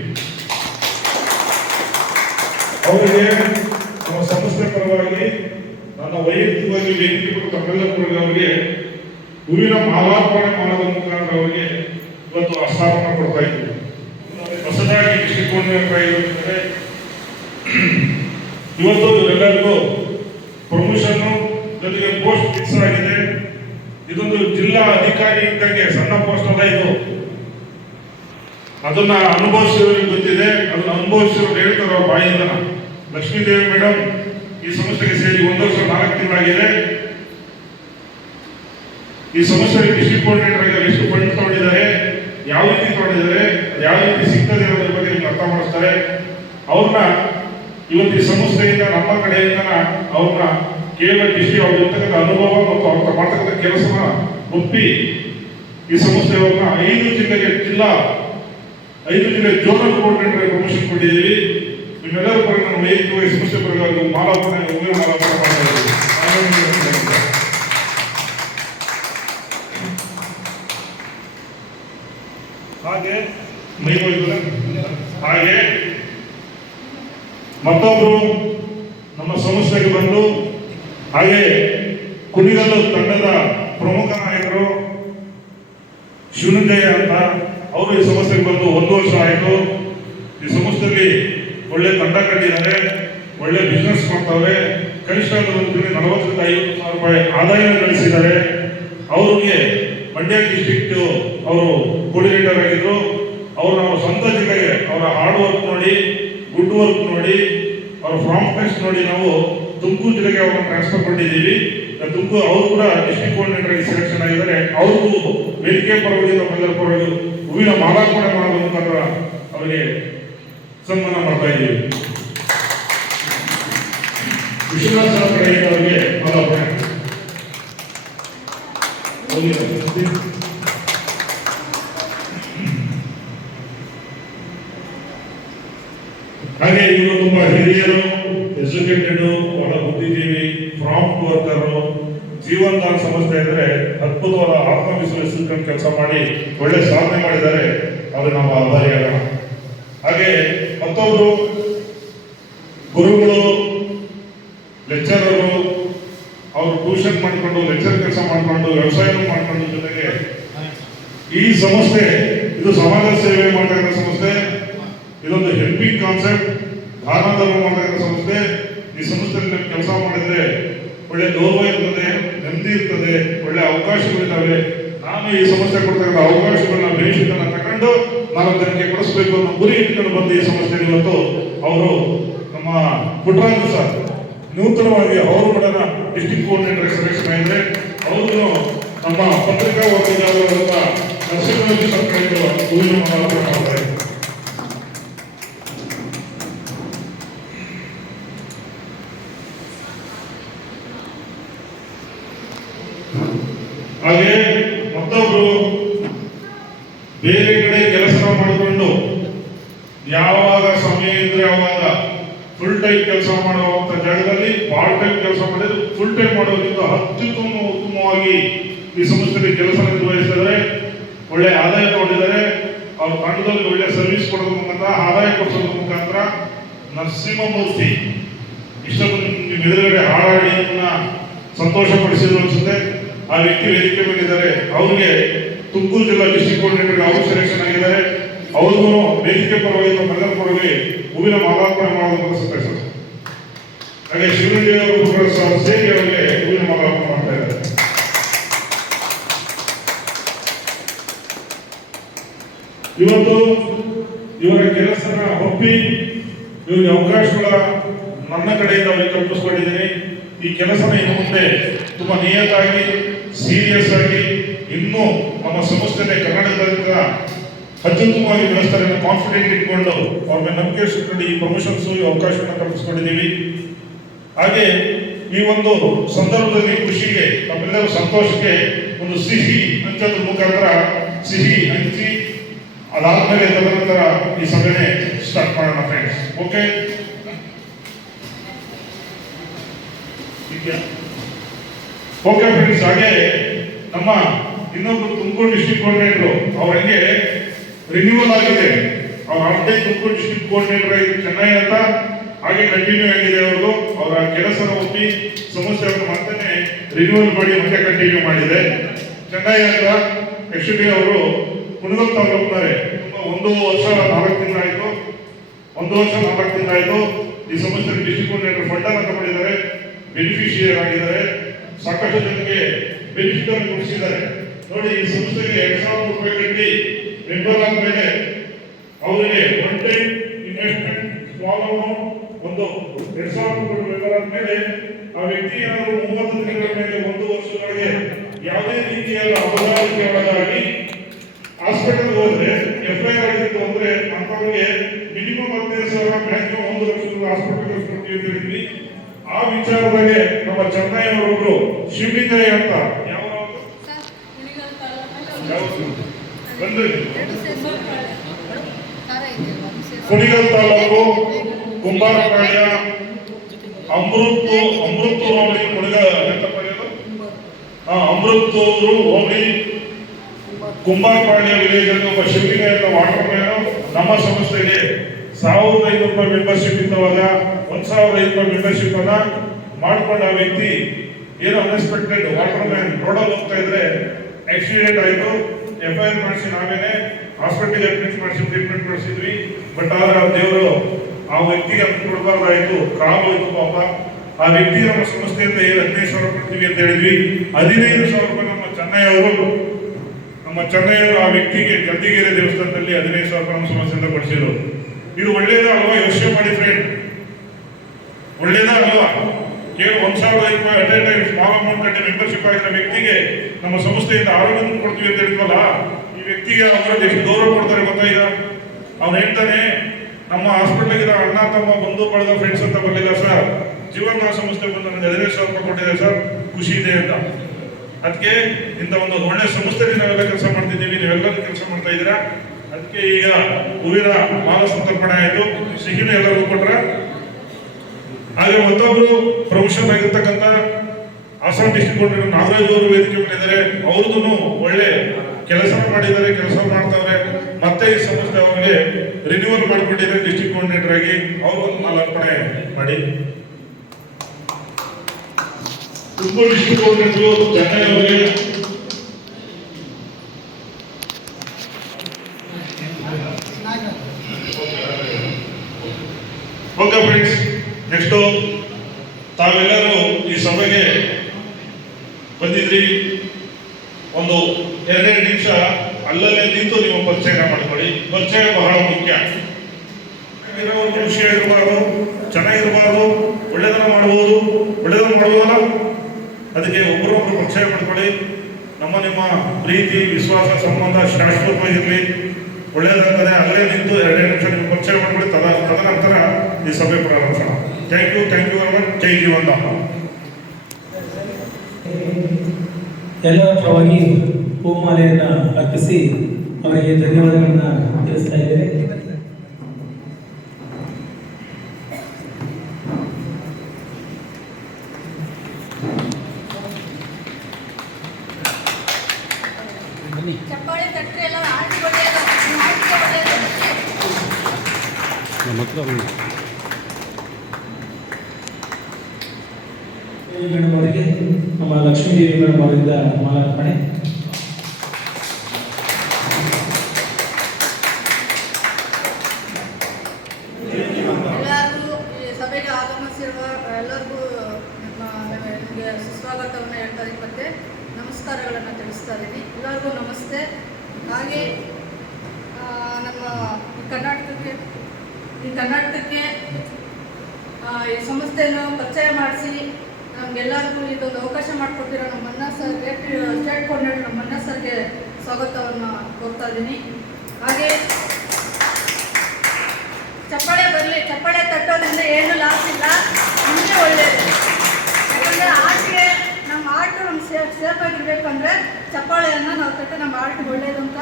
ಅವರಿಗೆ ನಮ್ಮ ಸಂಸ್ಥೆ ಪರವಾಗಿ, ನನ್ನ ವೈಯಕ್ತಿಕವಾಗಿ ವೇದಿಕೆ ತಮ್ಮೆಲ್ಲರಿಗೂ ಅವರಿಗೆ ಹೂವಿನ ಮಾಲಾರ್ಪಣೆ ಮಾಡೋದ್ರ ಮುಖಾಂತರ ಅವರಿಗೆ ಇವತ್ತು ಹಸ್ತಾಂತರ ಕೊಡ್ತಾ ಇದ್ದೀವಿ. ಹೊಸದಾಗಿ ಡಿಸ್ಟ್ರಿಕ್ಟ್ ಕೋಆರ್ಡಿನೇಟರ್ ಆಗಿರುತ್ತಾರೆ. ಇವತ್ತು ಇವರೆಲ್ಲರಿಗೂ ಪ್ರಮೋಷನ್ ಜೊತೆಗೆ ಪೋಸ್ಟ್ ಫಿಕ್ಸ್ ಆಗಿದೆ. ಇದೊಂದು ಜಿಲ್ಲಾ ಅಧಿಕಾರಿ ಇದ್ದಂಗೆ ಸಣ್ಣ ಪೋಸ್ಟ್ ಅಲ್ಲ ಇದು. ಅದನ್ನ ಅನುಭವಿಸಿರೋರಿಗೆ ಗೊತ್ತಿದೆ. ಅದನ್ನ ಅನುಭವಿಸಿರೋರು ಹೇಳ್ತಾರ ಬಾಯಿಂದ. ಲಕ್ಷ್ಮೀದೇವಿ ಮೇಡಮ್ ಈ ಸಂಸ್ಥೆಗೆ ಸೇರಿ 1 ವರ್ಷ 4 ತಿಂಗಳಾಗಿದೆ. ಈ ಸಂಸ್ಥೆಗೆ ಡಿಸ್ಟ್ರಿಕ್ಟ್ ಕೋಆರ್ಡಿನೇಟರ್ ಆಗಿ ಎಷ್ಟು ಫಂಡ್ ತಗೊಂಡಿದ್ದಾರೆ, ಯಾವ ರೀತಿ ತಗೊಂಡಿದ್ದಾರೆ, ಯಾವ ರೀತಿ ಸಿಗ್ತದೆ ಅನ್ನೋದ್ರ ಬಗ್ಗೆ ನಿಮ್ಗೆ ಅರ್ಥ ಮಾಡಿಸ್ತಾರೆ. ಅವ್ರನ್ನ ಇವತ್ತು ಈ ಸಂಸ್ಥೆಯಿಂದ ನಮ್ಮ ಕಡೆಯಿಂದ ಅವ್ರನ್ನ ಕೇವಲ ಡಿಸ್ಟ್ರಿಕ್ಟ್ ಅವ್ರ ಇರ್ತಕ್ಕಂಥ ಅನುಭವ ಮತ್ತು ಅವ್ರ ಮಾಡ್ತಕ್ಕಂಥ ಕೆಲಸನ ಒಪ್ಪಿ ಈ ಸಂಸ್ಥೆಯವ್ರನ್ನ 5 ಜಿಲ್ಲೆಗೆ ಜೋನಲ್ ಕೋಆರ್ಡಿನೇಟರ್ ಪ್ರಮೋಷನ್ ಕೊಟ್ಟಿದ್ದೀವಿ. ನಿಮ್ಮೆಲ್ಲರೂ ಕೂಡ ನಾನು ವೈಯಕ್ತಿಕವಾಗಿ ಸಮಸ್ಯೆ ಪರವಾಗಿ ಮಾಲಾರ್ಪಣೆ ಮಾಡ್ತಾ ಇದ್ದೀವಿ. ಹಾಗೆ ಮೈಗೋಯ್ತು ಹಾಗೆ ಮತ್ತೊಬ್ರು ನಮ್ಮ ಸಂಸ್ಥೆಗೆ ಬಂದು ಹಾಗೆ ಕುಣಿಗಲ್ಲು ತಂಡದ ಪ್ರಮುಖ ನಾಯಕರು ಶಿವನಂಜಯ್ಯ ಅಂತ ಅವರು ಈ ಸಂಸ್ಥೆಗೆ ಬಂದು 1 ವರ್ಷ ಆಯಿತು. ಈ ಸಂಸ್ಥೆಯಲ್ಲಿ ಒಳ್ಳೆ ತಂಡ ಕಟ್ಟಿದ್ದಾರೆ, ಒಳ್ಳೆ ಬಿಸ್ನೆಸ್ ಮಾಡ್ತಾವ್ರೆ. ಕನಿಷ್ಠ 40,000 50,000 ರೂಪಾಯಿ ಆದಾಯ ಗಳಿಸಿದ್ದಾರೆ. ಅವ್ರಿಗೆ ಮಂಡ್ಯ ಡಿಸ್ಟ್ರಿಕ್ಟ್ ಅವರು ಕೋರ್ಡಿನೇಟರ್ ಆಗಿದ್ರು. ಅವರು ನಮ್ಮ ಸ್ವಂತ ಜಿಲ್ಲೆಗೆ ಅವರ ಹಾರ್ಡ್ ವರ್ಕ್ ನೋಡಿ, ಗುಡ್ ವರ್ಕ್ ನೋಡಿ, ಅವರ ಪ್ರಾಂಪ್ಟ್ನೆಸ್ ನೋಡಿ ನಾವು ತುಮಕೂರು ಜಿಲ್ಲೆಗೆ ಅವ್ರನ್ನ ಟ್ರಾನ್ಸ್ಫರ್ ಮಾಡಿದ್ದೀವಿ. ತುಮಕೂರು ಅವರು ಕೂಡ ಡಿಸ್ಟ್ರಿಕ್ಟ್ ಕೋರ್ಡಿನೇಟರ್ ಆಗಿ ಸೆಲೆಕ್ಷನ್ ಆಗಿದ್ದಾರೆ. ಅವ್ರಿಗೂ ವೇದಿಕೆ ಪರವಾಗಿ ನಮ್ಮೆಲ್ಲರ ಪರವಾಗಿ ಹೂವಿನ ಮಾಲಾರ್ಪಣೆ ಮಾಡೋದ್ರ ಮುಖಾಂತರ ಅವರಿಗೆ ಸನ್ಮಾನ ಮಾಡ್ತಾ ಇದ್ದೀವಿ. ವಿಶ್ವನಾಥ ಕಡೆಯಿಂದ ಅವರಿಗೆ ಮಾಲಾರ್ಪಣೆ. ಹಾಗೆ ಇವರು ತುಂಬಾ ಹಿರಿಯರು, ಎಜುಕೇಟೆಡ್, ಬಹಳ ಬುದ್ಧಿಜೀವಿ, ಪ್ರಾಂಪ್ಟ್ ವರ್ಕರು. ಜೀವನದಾನ ಸಂಸ್ಥೆ ಅಂದರೆ ಅದ್ಭುತವಾದ ಆತ್ಮವಿಶ್ವಾಸ ಕೆಲಸ ಮಾಡಿ ಒಳ್ಳೆ ಸಾಧನೆ ಮಾಡಿದ್ದಾರೆ. ಅವ್ರಿಗೆ ನಾವು ಆಭಾರಿಯಾಗೋಣ. ಹಾಗೆ ಮತ್ತೊಬ್ಬರು ಗುರುಗಳು, ಲೆಕ್ಚರರು, ಅವರು ಟ್ಯೂಷನ್ ಮಾಡಿಕೊಂಡು ಲೆಕ್ಚರ್ ಕೆಲಸ ಮಾಡಿಕೊಂಡು ವ್ಯವಸಾಯ ಮಾಡಿಕೊಂಡು ಜೊತೆಗೆ ಈ ಸಂಸ್ಥೆ ಇದು ಸಮಾಜ ಸೇವೆ ಮಾಡತಕ್ಕಂಥ ಸಂಸ್ಥೆ. ಇದೊಂದು ಹೆಲ್ಪಿಂಗ್ ಕಾನ್ಸೆಪ್ಟ್, ದಾನ ಧರ್ಮ ಮಾಡತಕ್ಕಂಥ ಸಂಸ್ಥೆ. ಈ ಸಂಸ್ಥೆಯಲ್ಲಿ ಕೆಲಸ ಮಾಡಿದ್ರೆ ಒಳ್ಳೆ ಗೌರವ ಇರ್ತದೆ, ನೆಮ್ಮದಿ ಇರ್ತದೆ, ಒಳ್ಳೆ ಅವಕಾಶಗಳಿದ್ದಾವೆ. ನಾನು ಈ ಸಂಸ್ಥೆ ಕೊಡ್ತಕ್ಕಂಥ ಅವಕಾಶಗಳನ್ನ ಬೆನಿಫಿಟ್ ಅನ್ನ ತಗೊಂಡು 4 ಜನಕ್ಕೆ ಕೊಡಿಸ್ಬೇಕು ಅನ್ನೋ ಗುರಿ ಇಟ್ಕೊಂಡು ಬಂದು ಈ ಸಂಸ್ಥೆಯಲ್ಲಿ ಇವತ್ತು ಅವರು ನಮ್ಮ ಪುಟ್ಟರಾಜು ಸರ್ ನೂತನವಾಗಿ ಅವರು ಕೂಡ ಡಿಸ್ಟ್ರಿಕ್ಟ್ ಕೋರ್ಡಿನೇಟರ್ ಸೆಲೆಕ್ಷನ್ ಆಗಿದೆ. ಅವರು ನಮ್ಮ ಪತ್ರಿಕಾ ವರದಿಗಾರರಾದ ನರಸಿಂಹರೆಡ್ಡಿ ಸರ್ ಕಡೆಯಿಂದ ಹೂವಿನ ಮಾಲಾರ್ಪಣೆ ಮಾಡ್ತಾರೆ. ಹಾಗೆ ಮತ್ತೊಬ್ರು ಬೇರೆ ಕಡೆ ಕೆಲಸ ಮಾಡಿಕೊಂಡು ಯಾವಾಗ ಸಮಯ ಇದ್ರೆ ಅವಾಗ ಫುಲ್ ಟೈಮ್ ಕೆಲಸ ಮಾಡುವಂತ ಜಾಗದಲ್ಲಿ ಪಾರ್ಟ್ ಟೈಮ್ ಕೆಲಸ ಮಾಡಿದ್ರು ಫುಲ್ ಟೈಮ್ ಮಾಡೋದ್ರಿಂದ ಉತ್ತಮವಾಗಿ ಈ ಸಂಸ್ಥೆಯಲ್ಲಿ ಕೆಲಸ ನಿರ್ವಹಿಸಿದರೆ ಒಳ್ಳೆ ಆದಾಯ ತಗೊಂಡಿದ್ದಾರೆ. ಅವ್ರ ತಂಡದಲ್ಲಿ ಒಳ್ಳೆ ಸರ್ವಿಸ್ ಕೊಡೋದ್ರ ಮುಖಾಂತರ, ಆದಾಯ ಕೊಡಿಸೋದ್ರ ಮುಖಾಂತರ ನರಸಿಂಹಮೂರ್ತಿ ಇಷ್ಟೊಂದು ನಿಮ್ಮ ಎದುರುಗಡೆ ಹಾಡಾಡಿ ಸಂತೋಷ ಪಡಿಸಿದ್ರು ಅನ್ಸುತ್ತೆ. ಆ ವ್ಯಕ್ತಿ ವೇದಿಕೆ ಬಂದಿದ್ದಾರೆ. ಅವ್ರಿಗೆ ತುಮಕೂರು ಜಿಲ್ಲಾ ಡಿಸ್ಟ್ರಿಕ್ಟ್ ಕೋರ್ಡಿನೇಟರ್ ಅವರು ಸೆಲೆಕ್ಷನ್ ಆಗಿದ್ದಾರೆ. ಅವ್ರಿಗೂ ವೇದಿಕೆ ಪರವಾಗಿ ನಮ್ಮೆಲ್ಲರ ಪರವಾಗಿ ಹೂವಿನ ಮಾಲಾರ್ಪಣೆ ಮಾಡೋದು ಅನಿಸುತ್ತೆ ಸರ್. ಹಾಗೆ ಶಿವನಂಜಯ ಅವರು ಸೇರಿ ಅವರಿಗೆ ಹೂವಿನ ಮಾಲಾರ್ಪಣೆ ಮಾಡ್ತಾ ಇದ್ದಾರೆ. ಇವತ್ತು ಇವರ ಕೆಲಸನ ಒಪ್ಪಿ ಇವರಿಗೆ ಅವಕಾಶಗಳ ನನ್ನ ಕಡೆಯಿಂದ ಅವರಿಗೆ ಕಲ್ಪಿಸ್ಕೊಂಡಿದ್ದೀನಿ. ಈ ಕೆಲಸನ ಇನ್ನು ಮುಂದೆ ತುಂಬಾ ನಿಯತ್ತಾಗಿ, ಸೀರಿಯಸ್ ಆಗಿ ಇನ್ನೂ ನಮ್ಮ ಸಂಸ್ಥೆನೇ ಕರ್ನಾಟಕದಿಂದ ಅತ್ಯುತ್ತಮವಾಗಿ ಬೆಳೆಸ್ತಾರೆ ಅನ್ನೋ ಕಾನ್ಫಿಡೆಂಟ್ ಇಟ್ಕೊಂಡು ಅವ್ರ ಮೇಲೆ ನಂಬಿಕೆ ಇಟ್ಕೊಂಡು ಈ ಪ್ರಮೋಷನ್ಸ್ ಅವಕಾಶವನ್ನು ಕಲ್ಪಿಸ್ಕೊಂಡಿದ್ದೀವಿ. ಹಾಗೆ ಈ ಒಂದು ಸಂದರ್ಭದಲ್ಲಿ ಖುಷಿಗೆ, ನಮ್ಮೆಲ್ಲರ ಸಂತೋಷಕ್ಕೆ ಒಂದು ಸಿಹಿ ಹಂಚೋದ್ರ ಮುಖಾಂತರ ಸಿಹಿ ಹಂಚಿ ಅದಾದ್ಮೇಲೆ ತದನಂತರ ಈ ಸಭೆನೇ ಸ್ಟಾರ್ಟ್ ಮಾಡೋಣ ಫ್ರೆಂಡ್ಸ್. Okay, okay friends. ಹಾಗೆ ನಮ್ಮ ಇನ್ನೊಬ್ರು ತುಮಕೂರು ಡಿಸ್ಟ್ರಿಕ್ಟ್ ಕೋರ್ಡಿನೇಟರ್ ಅವರಿಗೆ ರಿನ್ಯೂವಲ್ ಆಗಿದೆ. ಅವ್ರ ಆಲ್ರೆಡಿ ತುಮಕೂರು ಡಿಸ್ಟ್ರಿಕ್ಟ್ ಕೋರ್ಡಿನೇಟರ್ ಆಗಿದೆ ಚೆನ್ನೈ ಅಂತ, ಹಾಗೆ ಕಂಟಿನ್ಯೂ ಆಗಿದೆ. ಅವರು ಅವರ ಕೆಲಸನ ಒಪ್ಪಿ ಸಂಸ್ಥೆಯನ್ನು ಮತ್ತೆ ರಿನ್ಯೂವಲ್ ಮಾಡಿ ಮತ್ತೆ ಕಂಟಿನ್ಯೂ ಮಾಡಿದೆ. ಚೆನ್ನೈ ಅಂತ ಆಕ್ಚುಲಿ ಅವರು ಕುಣಿಗಲ್ ತಾಲೂಕಿನವರೇ. 1 ವರ್ಷ 4 ತಿಂಗಳಾಯಿತು. 1 ವರ್ಷ 4 ತಿಂಗಳಾಯಿತು ಈ ಸಂಸ್ಥೆ ಡಿಸ್ಟ್ರಿಕ್ಟ್ ಕೋರ್ಡಿನೇಟರ್ ಫಂಡ್ ಅನ್ನು ತಗೊಂಡಿದ್ದಾರೆ, ಬೆನಿಫಿಷಿಯರ್ ಆಗಿದ್ದಾರೆ, ಸಾಕಷ್ಟು ಜನಕ್ಕೆ ಬೆನಿಫಿಟ್ ಅನ್ನು ಕೊಡಿಸಿದ್ದಾರೆ. ನೋಡಿ, ಈ ಸಂಸ್ಥೆಗೆ 2,000 ರೂಪಾಯಿ ಕಟ್ಟಿ ಮೆಂಬರ್ ಆದ್ಮೇಲೆ ಅವರಿಗೆ one time investment small amount ಒಂದು 2,000 ರೂಪಾಯಿ ಮೆಂಬರ್ ಆದ್ಮೇಲೆ ಆ ವ್ಯಕ್ತಿ ಏನಾದರೂ 30 ತಿಂಗಳ ಮೇಲೆ 1 ವರ್ಷದೊಳಗೆ ಯಾವುದೇ ರೀತಿಯಾದ ಅಪರಾಧಕ್ಕೆ ಒಳಗಾಗಿ ಹಾಸ್ಪಿಟಲ್ ಹೋದ್ರೆ FIR ಆಗಿತ್ತು ಅಂದ್ರೆ ಅಂತವರಿಗೆ ಮಿನಿಮಮ್ 15,000, ಮ್ಯಾಕ್ಸಿಮಮ್ 1 ಲಕ್ಷ ರೂಪಾಯಿ ಹಾಸ್ಪಿಟಲ್ ಕೊಡ್ತೀವಿ. ಆ ವಿಚಾರದಲ್ಲಿ ನಮ್ಮ ಚೆನ್ನೈ ಅವರೊಬ್ರು ಶಿವಲಿಂಗಯ್ಯ ಅಂತ ಕುಣಿಗಲ್ ತಾಲೂಕು ಕುಂಬಾರಪಾಳ್ಯ ಅಮೃತೂರು ಹೋಬಳಿ ಅಮೃತೂರು ಹೋಬಳಿ ಕುಂಬಾರಪಾಳ್ಯ ವಿಲೇಜ್ ಒಬ್ಬ ಶಿವಲಿಂಗಯ್ಯ ವಾಟರ್ ಮ್ಯಾನ್ ನಮ್ಮ ಸಂಸ್ಥೆಗೆ 1,500 ಮೆಂಬರ್ಶಿಪ್ ಇದ್ದವಾಗ 1,500 ಮೆಂಬರ್ಶಿಪ್ ಅನ್ನ ಮಾಡ್ಕೊಂಡ ಆ ವ್ಯಕ್ತಿ ಏನು ಅನ್ಎಕ್ಸ್ಪೆಕ್ಟೆಡ್ ವಾಟರ್ ಮ್ಯಾನ್ ರೋಡಲ್ಲಿ ಹೋಗ್ತಾ ಇದ್ರೆ ಆಕ್ಸಿಡೆಂಟ್ ಆಯ್ತು. FIR ಮಾಡಿಸಿ ನಾವೇನೆ ಹಾಸ್ಪಿಟಲ್ ಅಡ್ಮಿಟ್ ಮಾಡಿಸಿ ಟ್ರೀಟ್ಮೆಂಟ್ ಮಾಡಿಸಿದ್ವಿ. ಬಟ್ ಆದ್ರೆ ಆ ದೇವರು ಆ ವ್ಯಕ್ತಿಗೆ ಅದು ಕೊಡಬಾರ್ದಾಯ್ತು, ಕಾಲು ಹೋಯ್ತು ಪಾಪ. ಆ ವ್ಯಕ್ತಿ ನಮ್ಮ ಸಂಸ್ಥೆಯಿಂದ ಏನು 15,000 ಕೊಡ್ತೀವಿ ಅಂತ ಹೇಳಿದ್ವಿ. 15,000 ರೂಪಾಯಿ ನಮ್ಮ ಚೆನ್ನೈಯವರು ಆ ವ್ಯಕ್ತಿಗೆ ಗದ್ದಿಗೆರೆ ದೇವಸ್ಥಾನದಲ್ಲಿ 15,000 ರೂಪಾಯಿ ನಮ್ಮ ಸಂಸ್ಥೆಯಿಂದ ಕೊಡಿಸಿದ್ರು. ಇದು ಒಳ್ಳೇದ ಅಲ್ವಾ? ಯೋಚನೆ ಮಾಡಿ ಫ್ರೆಂಡ್, ಒಳ್ಳೇದ ಅಲ್ವಾ? ಕೇವಲ 1,500 ರೂಪಾಯಿ at A time small amount ಕಟ್ಟಿ ಮೆಂಬರ್ಶಿಪ್ ಆಗಿರೋ ವ್ಯಕ್ತಿಗೆ ನಮ್ಮ ಸಂಸ್ಥೆಯಿಂದ 600 ಕೊಡ್ತೀವಿ ಅಂತ ಹೇಳಿದ್ವಲ್ಲ, ಈ ವ್ಯಕ್ತಿಗೆ ಅವರು ಎಷ್ಟು ಗೌರವ ಕೊಡ್ತಾರೆ ಗೊತ್ತಾ? ಈಗ ಅವ್ನು ಹೇಳ್ತಾನೆ, ನಮ್ಮ ಹಾಸ್ಪಿಟಲ್ಗೆ ಅಣ್ಣ ತಮ್ಮ ಬಂಧು ಬಳಗ ಫ್ರೆಂಡ್ಸ್ ಅಂತ ಬರಲಿಲ್ಲ ಸರ್, ಜೀವನ ಸಂಸ್ಥೆ ಬಂದು ನನಗೆ 15,000 ರೂಪಾಯಿ ಕೊಟ್ಟಿದೆ ಸರ್, ಖುಷಿ ಇದೆ ಅಂತ. ಅದಕ್ಕೆ ಇಂಥ ಒಂದು ಒಳ್ಳೆ ಸಂಸ್ಥೆಯಲ್ಲಿ ನಾವೆಲ್ಲ ಕೆಲಸ ಮಾಡ್ತಿದ್ದೀವಿ, ನೀವೆಲ್ಲರೂ ಕೆಲಸ ಮಾಡ್ತಾ ಇದ್ದೀರಾ. ಅದಕ್ಕೆ ಈಗ ಹೂವಿನ ಮಾಲ ಸಂತರ್ಪಣೆ ಆಯಿತು, ಸಿಹಿನ ಎಲ್ಲರಿಗೂ ಕೊಟ್ರ. ಹಾಗೆ ಮತ್ತೊಬ್ಬರು ಪ್ರಮೋಷನ್ ಆಗಿರ್ತಕ್ಕಂಥ ಹಾಸನ ಡಿಸ್ಟ್ರಿಕ್ಟ್ ನಾಗರಾಜ್ ಅವರು ವೇದಿಕೆ ಮಾಡಿದ್ದಾರೆ. ಅವ್ರದ್ದು ಒಳ್ಳೆ ಕೆಲಸ ಮಾಡಿದ್ದಾರೆ, ಕೆಲಸ ಮಾಡ್ತಾವ್ರೆ. ಮತ್ತೆ ಈ ಸಂಸ್ಥೆ ಅವರಿಗೆ ರಿನ್ಯೂವಲ್ ಮಾಡಿಕೊಂಡಿದ್ದಾರೆ ಡಿಸ್ಟ್ರಿಕ್ಟ್ ಕೋಆರ್ಡಿನೇಟರ್ ಆಗಿ. ಅವ್ರಿಗೊಂದು ಮಾಲಾರ್ಪಣೆ ಮಾಡಿ. ತುಮಕೂರು ಡಿಸ್ಟ್ರಿಕ್ಟ್ ಕೋಆರ್ಡಿನೇಟರ್ ಚೆನ್ನೈ ಅವರಿಗೆ ಓಕೆ ಫ್ರೆಂಡ್ಸ್. ನೆಕ್ಸ್ಟು ತಾವೆಲ್ಲರೂ ಈ ಸಭೆಗೆ ಬಂದಿದ್ರಿ. ಒಂದು 2 ನಿಮಿಷ ಅಲ್ಲಲ್ಲೇ ನಿಂತು ನಿಮ್ಮ ಪರಿಚಯ ಮಾಡಿಕೊಳ್ಳಿ. ಪರಿಚಯ ಬಹಳ ಮುಖ್ಯ. ಖುಷಿ ಆಗಿರಬಾರ್ದು, ಚೆನ್ನಾಗಿರಬಾರ್ದು, ಒಳ್ಳೆದನ್ನ ಮಾಡಬಹುದು, ಒಳ್ಳೆದನ್ನ ಮಾಡುವುದಲ್ಲ. ಅದಕ್ಕೆ ಒಬ್ಬರೊಬ್ಬರು ಪರಿಚಯ ಮಾಡ್ಕೊಳ್ಳಿ. ನಿಮ್ಮ ಪ್ರೀತಿ ವಿಶ್ವಾಸ ಸಂಬಂಧ ಶಾಶ್ವತವಾಗಿರಲಿ, ಒಳ್ಳೆಯದಾಗ್ತದೆ. ಅಲ್ಲೇ ನಿಂತು 2 ನಿಮಿಷ ನೀವು ಪರಿಚಯ ಮಾಡ್ಕೊಳ್ಳಿ. ತದನಂತರ ಈ ಸಭೆ ಪ್ರಾರಂಭಿಸೋಣ. Thank you very much. Jai Jeevan Dhama. ಎಲ್ಲರ ಪರವಾಗಿ ಹೂಮಾಲೆಯನ್ನು ಅರ್ಪಿಸಿ ಅವರಿಗೆ ಧನ್ಯವಾದಗಳನ್ನು ತಿಳಿಸ್ತಾ ಇದ್ದೇನೆ. ಚಪ್ಪಾಳೆ ತಟ್ಟರೆ ಎಲ್ಲ ಆರ್ಟಿ ಒಳ್ಳೆಯದು, ಆರ್ಟಿ ಒಳ್ಳೆಯದು. ಮೇಡಮ್ ಅವರಿಗೆ ನಮ್ಮ ಲಕ್ಷ್ಮೀದೇವಿ ಮೇಡಮ್ ಅವರಿಂದ ಮಾಲಾರ್ಪಣೆ. ಎಲ್ಲರಿಗೂ ಈ ಸಭೆಗೆ ಆಗಮಿಸಿರುವ ಎಲ್ಲರಿಗೂ ನಿಮಗೆ ಸುಸ್ವಾಗತವನ್ನು ಹೇಳ್ತಾ ಇದ್ದೀನಿ, ಮತ್ತೆ ನಮಸ್ಕಾರಗಳನ್ನು ತಿಳಿಸ್ತಾ ಇದ್ದೀನಿ. ಎಲ್ಲರಿಗೂ ನಮಸ್ತೆ. ಹಾಗೆ ನಮ್ಮ ಕರ್ನಾಟಕಕ್ಕೆ ಈ ಸಂಸ್ಥೆಯನ್ನು ಪರಿಚಯ ಮಾಡಿಸಿ ನಮಗೆಲ್ಲರಿಗೂ ಇದೊಂದು ಅವಕಾಶ ಮಾಡಿಕೊಟ್ಟಿರೋ ನಮ್ಮ ಮನ್ನ ಸರ್, ಸ್ಟೇಟ್ ಕೋಆರ್ಡಿನೇಟರ್ ನಮ್ಮ ಮನ್ನ ಸರ್ಗೆ ಸ್ವಾಗತವನ್ನು ಕೋರ್ತಾ ಇದ್ದೀನಿ. ಹಾಗೆ ಚಪ್ಪಾಳೆ ಬರಲಿ, ಚಪ್ಪಾಳೆ ತಟ್ಟೋದ್ರಿಂದ ಏನು ಲಾಸ್ ಇಲ್ಲ, ಇನ್ನೇ ಒಳ್ಳೆಯದು. ಯಾಕಂದರೆ ಆರ್ಟ್ಗೆ ನಮ್ಮ ಆರ್ಟ್ ನಮ್ಗೆ ಸೇಫ್ ಆಗಿರ್ಬೇಕಂದ್ರೆ ಚಪ್ಪಾಳೆಯನ್ನು ನಾವು ತಟ್ಟೆ ನಮ್ಮ ಆರ್ಟ್ ಒಳ್ಳೆಯದು ಅಂತ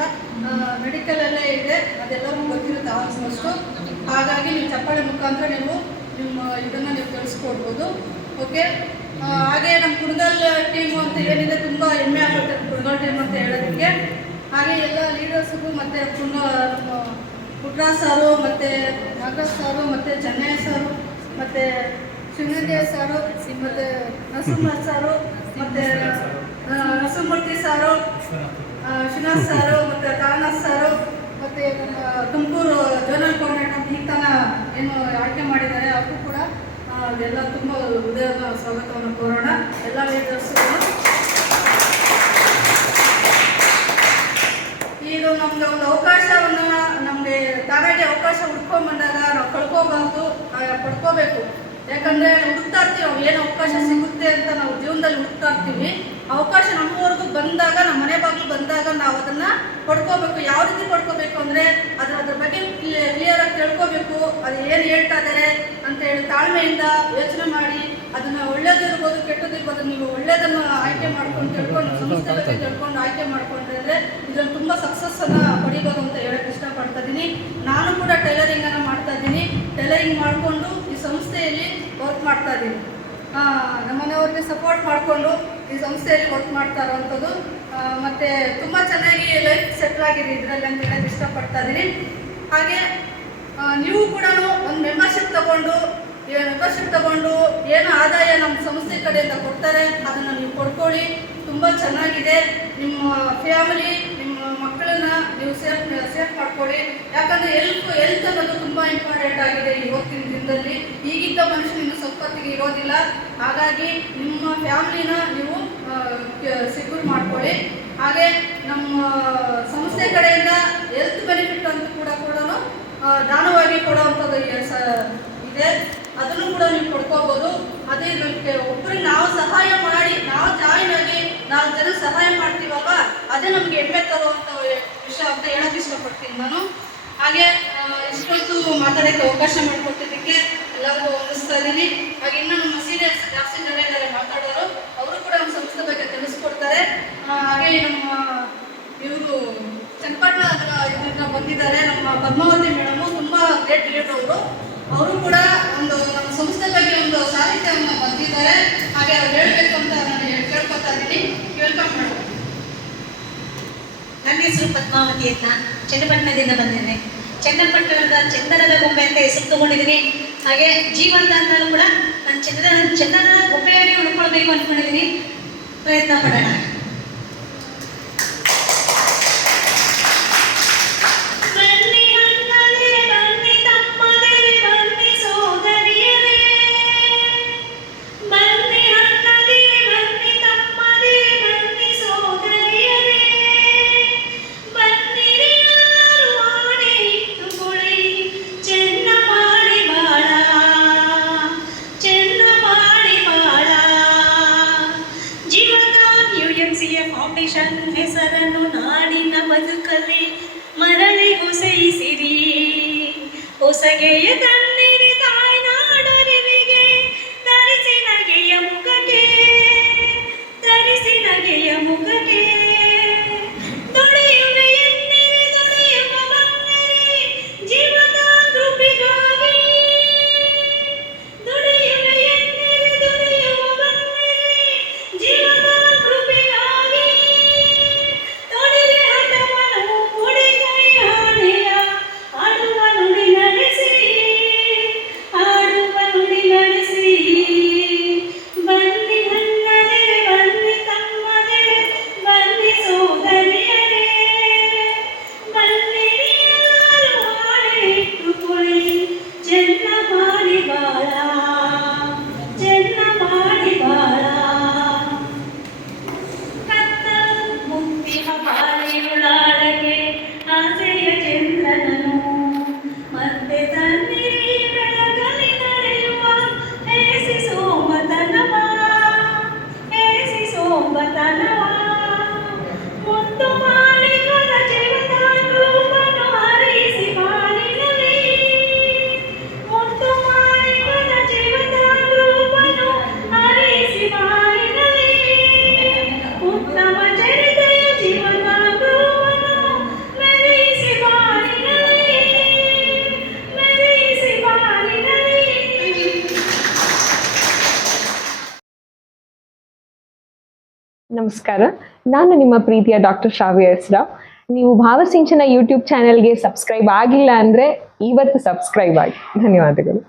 ಮೆಡಿಕಲಲ್ಲೇ ಇದೆ, ಅದೆಲ್ಲರಿಗೂ ಗೊತ್ತಿರುತ್ತೆ ಆಲ್ಮೋಸ್ಟು. ಹಾಗಾಗಿ ನೀವು ಚಪ್ಪಾಳೆ ಮುಖಾಂತರ ನೀವು ನಿಮ್ಮ ಇದನ್ನು ನೀವು ತಿಳಿಸ್ಕೊಡ್ಬೋದು. ಓಕೆ. ಹಾಗೆ ನಮ್ಮ ಕುಣಗಲ್ ಟೀಮು ಅಂತ ಏನಿದೆ ತುಂಬ ಹೆಮ್ಮೆ ಆಗುತ್ತೆ ಕುಣಗಲ್ ಟೀಮ್ ಅಂತ ಹೇಳೋದಕ್ಕೆ. ಹಾಗೆ ಎಲ್ಲ ಲೀಡರ್ಸ್ಗೂ ಮತ್ತು ನಮ್ಮ ಪುಟ್ರಾಜ್ ಸಾರು ಮತ್ತು ನಾಗರಾಜ್ ಸಾರು ಮತ್ತು ಚೆನ್ನೈ ಸಾರು ಮತ್ತು ಶಿವನಂದೇವ ಸಾರು ಮತ್ತು ನರಸಿಂಹ ಸಾರು ಮತ್ತು ನರಸಿಂಹಮೂರ್ತಿ ಸಾರು, ಶ್ರೀನಾಥ್ ಸಾರು ಮತ್ತು ತಾರನಾಥ್ ಸಾರು ಮತ್ತು ನಮ್ಮ ತುಮಕೂರು ಜೋನಲ್ ಕೋಆರ್ಡಿನೇಟರ್ ಅಂತ ಈಗ ತನ ಏನು ಆಯ್ಕೆ ಮಾಡಿದ್ದಾರೆ, ಅವ್ರಿಗೂ ಕೂಡ ಅದೆಲ್ಲ ತುಂಬ ಹೃದಯದ ಸ್ವಾಗತವನ್ನು ಕೋರೋಣ. ಎಲ್ಲ ಲೀಡರ್ಸ್ಗೂ ಇದು ನಮಗೆ ಒಂದು ಅವಕಾಶವನ್ನು ನಮಗೆ ತಾನಾಗೆ ಅವಕಾಶ ಹುಡ್ಕೊಂಡ್ಬಂದಾಗ ನಾವು ಕಳ್ಕೋಬಾರ್ದು, ಪಡ್ಕೋಬೇಕು. ಯಾಕಂದರೆ ಹುಡುಕ್ತಾ ಇರ್ತೀವಿ, ನಾವು ಏನು ಅವಕಾಶ ಸಿಗುತ್ತೆ ಅಂತ ನಾವು ಜೀವನದಲ್ಲಿ ಹುಡುಕ್ತಾ ಇರ್ತೀವಿ. ಅವಕಾಶ ನಮ್ಮವರೆಗೂ ಬಂದಾಗ, ನಮ್ಮ ಮನೆ ಬಾಗಿಲು ಬಂದಾಗ ನಾವು ಅದನ್ನು ಪಡ್ಕೋಬೇಕು. ಯಾವ ರೀತಿ ಪಡ್ಕೋಬೇಕು ಅಂದರೆ ಅದ್ರ ಬಗ್ಗೆ ಕ್ಲಿಯರಾಗಿ ತಿಳ್ಕೋಬೇಕು. ಅದು ಏನು ಹೇಳ್ತಾ ಇದ್ದಾರೆ ಅಂತ ಹೇಳಿ ತಾಳ್ಮೆಯಿಂದ ಯೋಚನೆ ಮಾಡಿ ಅದನ್ನು ಒಳ್ಳೇದು ಇರ್ಬೋದು ಕೆಟ್ಟದ್ದು ಇರ್ಬೋದು, ನೀವು ಒಳ್ಳೇದನ್ನು ಆಯ್ಕೆ ಮಾಡ್ಕೊಂಡು ತಿಳ್ಕೊಂಡು ಸಂಸ್ಥೆ ಬಗ್ಗೆ ತಿಳ್ಕೊಂಡು ಆಯ್ಕೆ ಮಾಡ್ಕೊಂಡ್ರೆ ಇದರಲ್ಲಿ ತುಂಬ ಸಕ್ಸಸ್ಸನ್ನು ಪಡಿಬೋದು ಅಂತ ಹೇಳಕ್ಕೆ ಇಷ್ಟಪಡ್ತಾ ಇದ್ದೀನಿ. ನಾನು ಕೂಡ ಟೈಲರಿಂಗನ್ನು ಮಾಡ್ತಾ ಇದ್ದೀನಿ. ಟೈಲರಿಂಗ್ ಮಾಡಿಕೊಂಡು ಈ ಸಂಸ್ಥೆಯಲ್ಲಿ ವರ್ಕ್ ಮಾಡ್ತಾ ಇದ್ದೀನಿ. ನಮ್ಮನೆಯವ್ರಿಗೆ ಸಪೋರ್ಟ್ ಮಾಡಿಕೊಂಡು ಈ ಸಂಸ್ಥೆಯಲ್ಲಿ ವರ್ಕ್ ಮಾಡ್ತಾ ಇರೋವಂಥದ್ದು. ಮತ್ತು ತುಂಬ ಚೆನ್ನಾಗಿ ಲೈಫ್ ಸೆಟ್ಲ್ ಆಗಿದೆ ಇದರಲ್ಲಿ ಅಂತ ಹೇಳಕ್ಕೆ ಇಷ್ಟಪಡ್ತಾ ಇದ್ದೀನಿ. ಹಾಗೆ ನೀವು ಕೂಡ ಒಂದು ಮೆಂಬರ್ಶಿಪ್ ತಗೊಂಡು ಏನು ಆದಾಯ ನಮ್ಮ ಸಂಸ್ಥೆ ಕಡೆಯಿಂದ ಕೊಡ್ತಾರೆ ಅದನ್ನು ನೀವು ಕೊಡ್ಕೊಳ್ಳಿ. ತುಂಬ ಚೆನ್ನಾಗಿದೆ. ನಿಮ್ಮ ಫ್ಯಾಮಿಲಿ, ನಿಮ್ಮ ಮಕ್ಕಳನ್ನ ನೀವು ಸೇಫ್ ಮಾಡ್ಕೊಳ್ಳಿ. ಯಾಕಂದರೆ ಹೆಲ್ತ್ ಅನ್ನೋದು ತುಂಬ ಇಂಪಾರ್ಟೆಂಟ್ ಆಗಿದೆ ಇವತ್ತಿನ ದಿನದಲ್ಲಿ. ಈಗಿದ್ದ ಮನುಷ್ಯನಿನ್ನು ಸಂಪತ್ತಿಗೆ ಇರೋದಿಲ್ಲ. ಹಾಗಾಗಿ ನಿಮ್ಮ ಫ್ಯಾಮಿಲಿನ ನೀವು ಸೆಕ್ಯೂರ್ ಮಾಡ್ಕೊಳ್ಳಿ. ಹಾಗೆ ನಮ್ಮ ಸಂಸ್ಥೆ ಕಡೆಯಿಂದ ಹೆಲ್ತ್ ಬೆನಿಫಿಟ್ ಅಂತ ಕೂಡ ದಾನವಾಗಿ ಕೊಡುವಂಥದ್ದು ಇದೆ. ಅದನ್ನು ಕೂಡ ನೀವು ಕೊಡ್ಕೋಬೋದು. ಅದೇ ಒಬ್ಬರಿಗೆ ನಾವು ಸಹಾಯ ಮಾಡಿ, ನಾವು ಜಾಯಿನ್ ಆಗಿ 4 ಜನ ಸಹಾಯ ಮಾಡ್ತೀವಲ್ಲ, ಅದೇ ನಮಗೆ ಹೆಮ್ಮೆ ತರುವಂಥ ವಿಷಯ ಅಂತ ಹೇಳೋಕ್ಕೆ ಇಷ್ಟಪಡ್ತೀನಿ ನಾನು. ಹಾಗೆ ಇಷ್ಟೊತ್ತು ಮಾತಾಡೋಕ್ಕೆ ಅವಕಾಶ ಮಾಡಿಕೊಟ್ಟಿದ್ದಕ್ಕೆ ಎಲ್ಲರಿಗೂ ವಂದಿಸ್ತಾ ಇದ್ದೀನಿ. ಹಾಗೆ ಇನ್ನೂ ನಮ್ಮ ಸೀನಿಯರ್ಸ್ ಜಾಸ್ತಿ ಜನ ಇದ್ದಾರೆ ಮಾತಾಡೋರು, ಅವರು ಕೂಡ ನಮ್ಮ ಸಂಸ್ಥೆ ಬಗ್ಗೆ ತಿಳಿಸ್ಕೊಡ್ತಾರೆ. ಹಾಗೆ ನಮ್ಮ ಇವರು ಚನ್ನಪಟ್ಟಣ ಇದರಿಂದ ಬಂದಿದ್ದಾರೆ ನಮ್ಮ ಪದ್ಮಾವತಿ ಮೇಡಮು, ತುಂಬ ಗ್ರೇಟ್ ಲೀಡರ್ ಅವರು ಕೂಡ ಒಂದು ನಮ್ಮ ಸಂಸ್ಥೆ ಬಗ್ಗೆ ಒಂದು ಸಾಹಿತ್ಯವನ್ನು ಬಂದಿದ್ದಾರೆ. ಹಾಗೆ ಅವ್ರು ಹೇಳಬೇಕು ಅಂತ ನಾನು ಕೇಳ್ಕೊತಾ ಇದ್ದೀನಿ. Welcome madam. ನನ್ನ ಹೆಸರು ಪದ್ಮಾವತಿ ಅಂತ, ಚನ್ನಪಟ್ಟಣದಿಂದ ಬಂದಿದ್ದೇನೆ. ಚನ್ನಪಟ್ಟಣದ ಚಂದನದ ಗೊಂಬೆ ಅಂತ ಹೆಸರು ತಗೊಂಡಿದ್ದೀನಿ. ಹಾಗೆ ಜೀವನದಾನದಲ್ಲೂ ಕೂಡ ನಾನು ಚಂದನದ ಗೊಂಬೆಯಾಗಿ ಉಳ್ಕೊಳ್ಬೇಕು ಅಂದ್ಕೊಂಡಿದ್ದೀನಿ. ಪ್ರಯತ್ನ ಪಡೋಣ. ಫೌಂಡೇಶನ್ ಹೆಸರನ್ನು ನಾಡಿನ ಬದುಕಲ್ಲಿ ಮರಳಿ ಹೊಸೈಸಿರಿ. ಹೊಸಗೆಯ ತನ್ನಿರಿ ತಾಯ್ನಾಡರಿವಿಗೆ ತರಿಸಿ ನಗೆಯ ಮುಖಕ್ಕೆ ದುಡಿಯುವೆ ಎನ್ನಿರಿ ದುಡಿಯುವ ಬನ್ನಿರಿ ಜೀವದ ಕೃಪೆಗಾಗಿ. ದುಡಿಯುವೆ ಎನ್ನಿರಿ ದುಡಿಯುವ ಬನ್ನಿರಿ ಜೀವದ ಕೃಪೆಗಾಗಿ. ತೊಡಿರೆ ಹಠವನ್ನು ಕೊಡಿಗೈ ಹಾಡೆಯ ಆಡುವ ನುಡಿ ನಡೆಸಿ ಬನ್ನಿ ಅಣ್ಣನೇ ಬನ್ನಿ ತಮ್ಮನೇ ಬನ್ನಿ ಸೋದರಿಯರೇ ಬನ್ನಿರಿ ಎಲ್ಲರೂ ಹಾಡೆ ಇಟ್ಟುಕೊಳ್ಳಿ ಚೆನ್ನ ಮಾಡಿ ಬಾಳ ಕತ್ತಲು ಮುತ್ತಿನ ಬಾಳಿಯುಳಾಳಗೆ ಆಸೆಯ ಚಂದ್ರನನು ಮತ್ತೆ ತನ್ನಿರಿ ಬೆಳಗಲಿ ನಡೆಯುವ ಏಸಿ ಸೋಂಬತನವ ಮುತ್ತು ಮಾಲಿಕನ ಜೀವನ ರೂಪನು ಹರಿಸಿ ಬಾಳಿನಲ್ಲಿ. ಮುತ್ತು ಮಾಲಿಕನ ಜೀವನ ರೂಪನು ಹರಿಸಿ ಬಾಳಿನಲ್ಲಿ. ಉತ್ತಮ ಚರಿತೆಯ ಜೀವನ ರೂಪನು ಮೆರೆಯಿಸಿ ಬಾಳಿನಲ್ಲಿ. ನಮಸ್ಕಾರ, ನಾನು ನಿಮ್ಮ ಪ್ರೀತಿಯ ಡಾಕ್ಟರ್ ಶ್ರಾವ್ಯ ಎಸ್ ರಾವ್. ನೀವು ಭಾವಸಿಂಚನ ಯೂಟ್ಯೂಬ್ ಚಾನೆಲ್ಗೆ ಸಬ್ಸ್ಕ್ರೈಬ್ ಆಗಿಲ್ಲ ಅಂದರೆ ಇವತ್ತು ಸಬ್ಸ್ಕ್ರೈಬ್ ಆಗಿ. ಧನ್ಯವಾದಗಳು.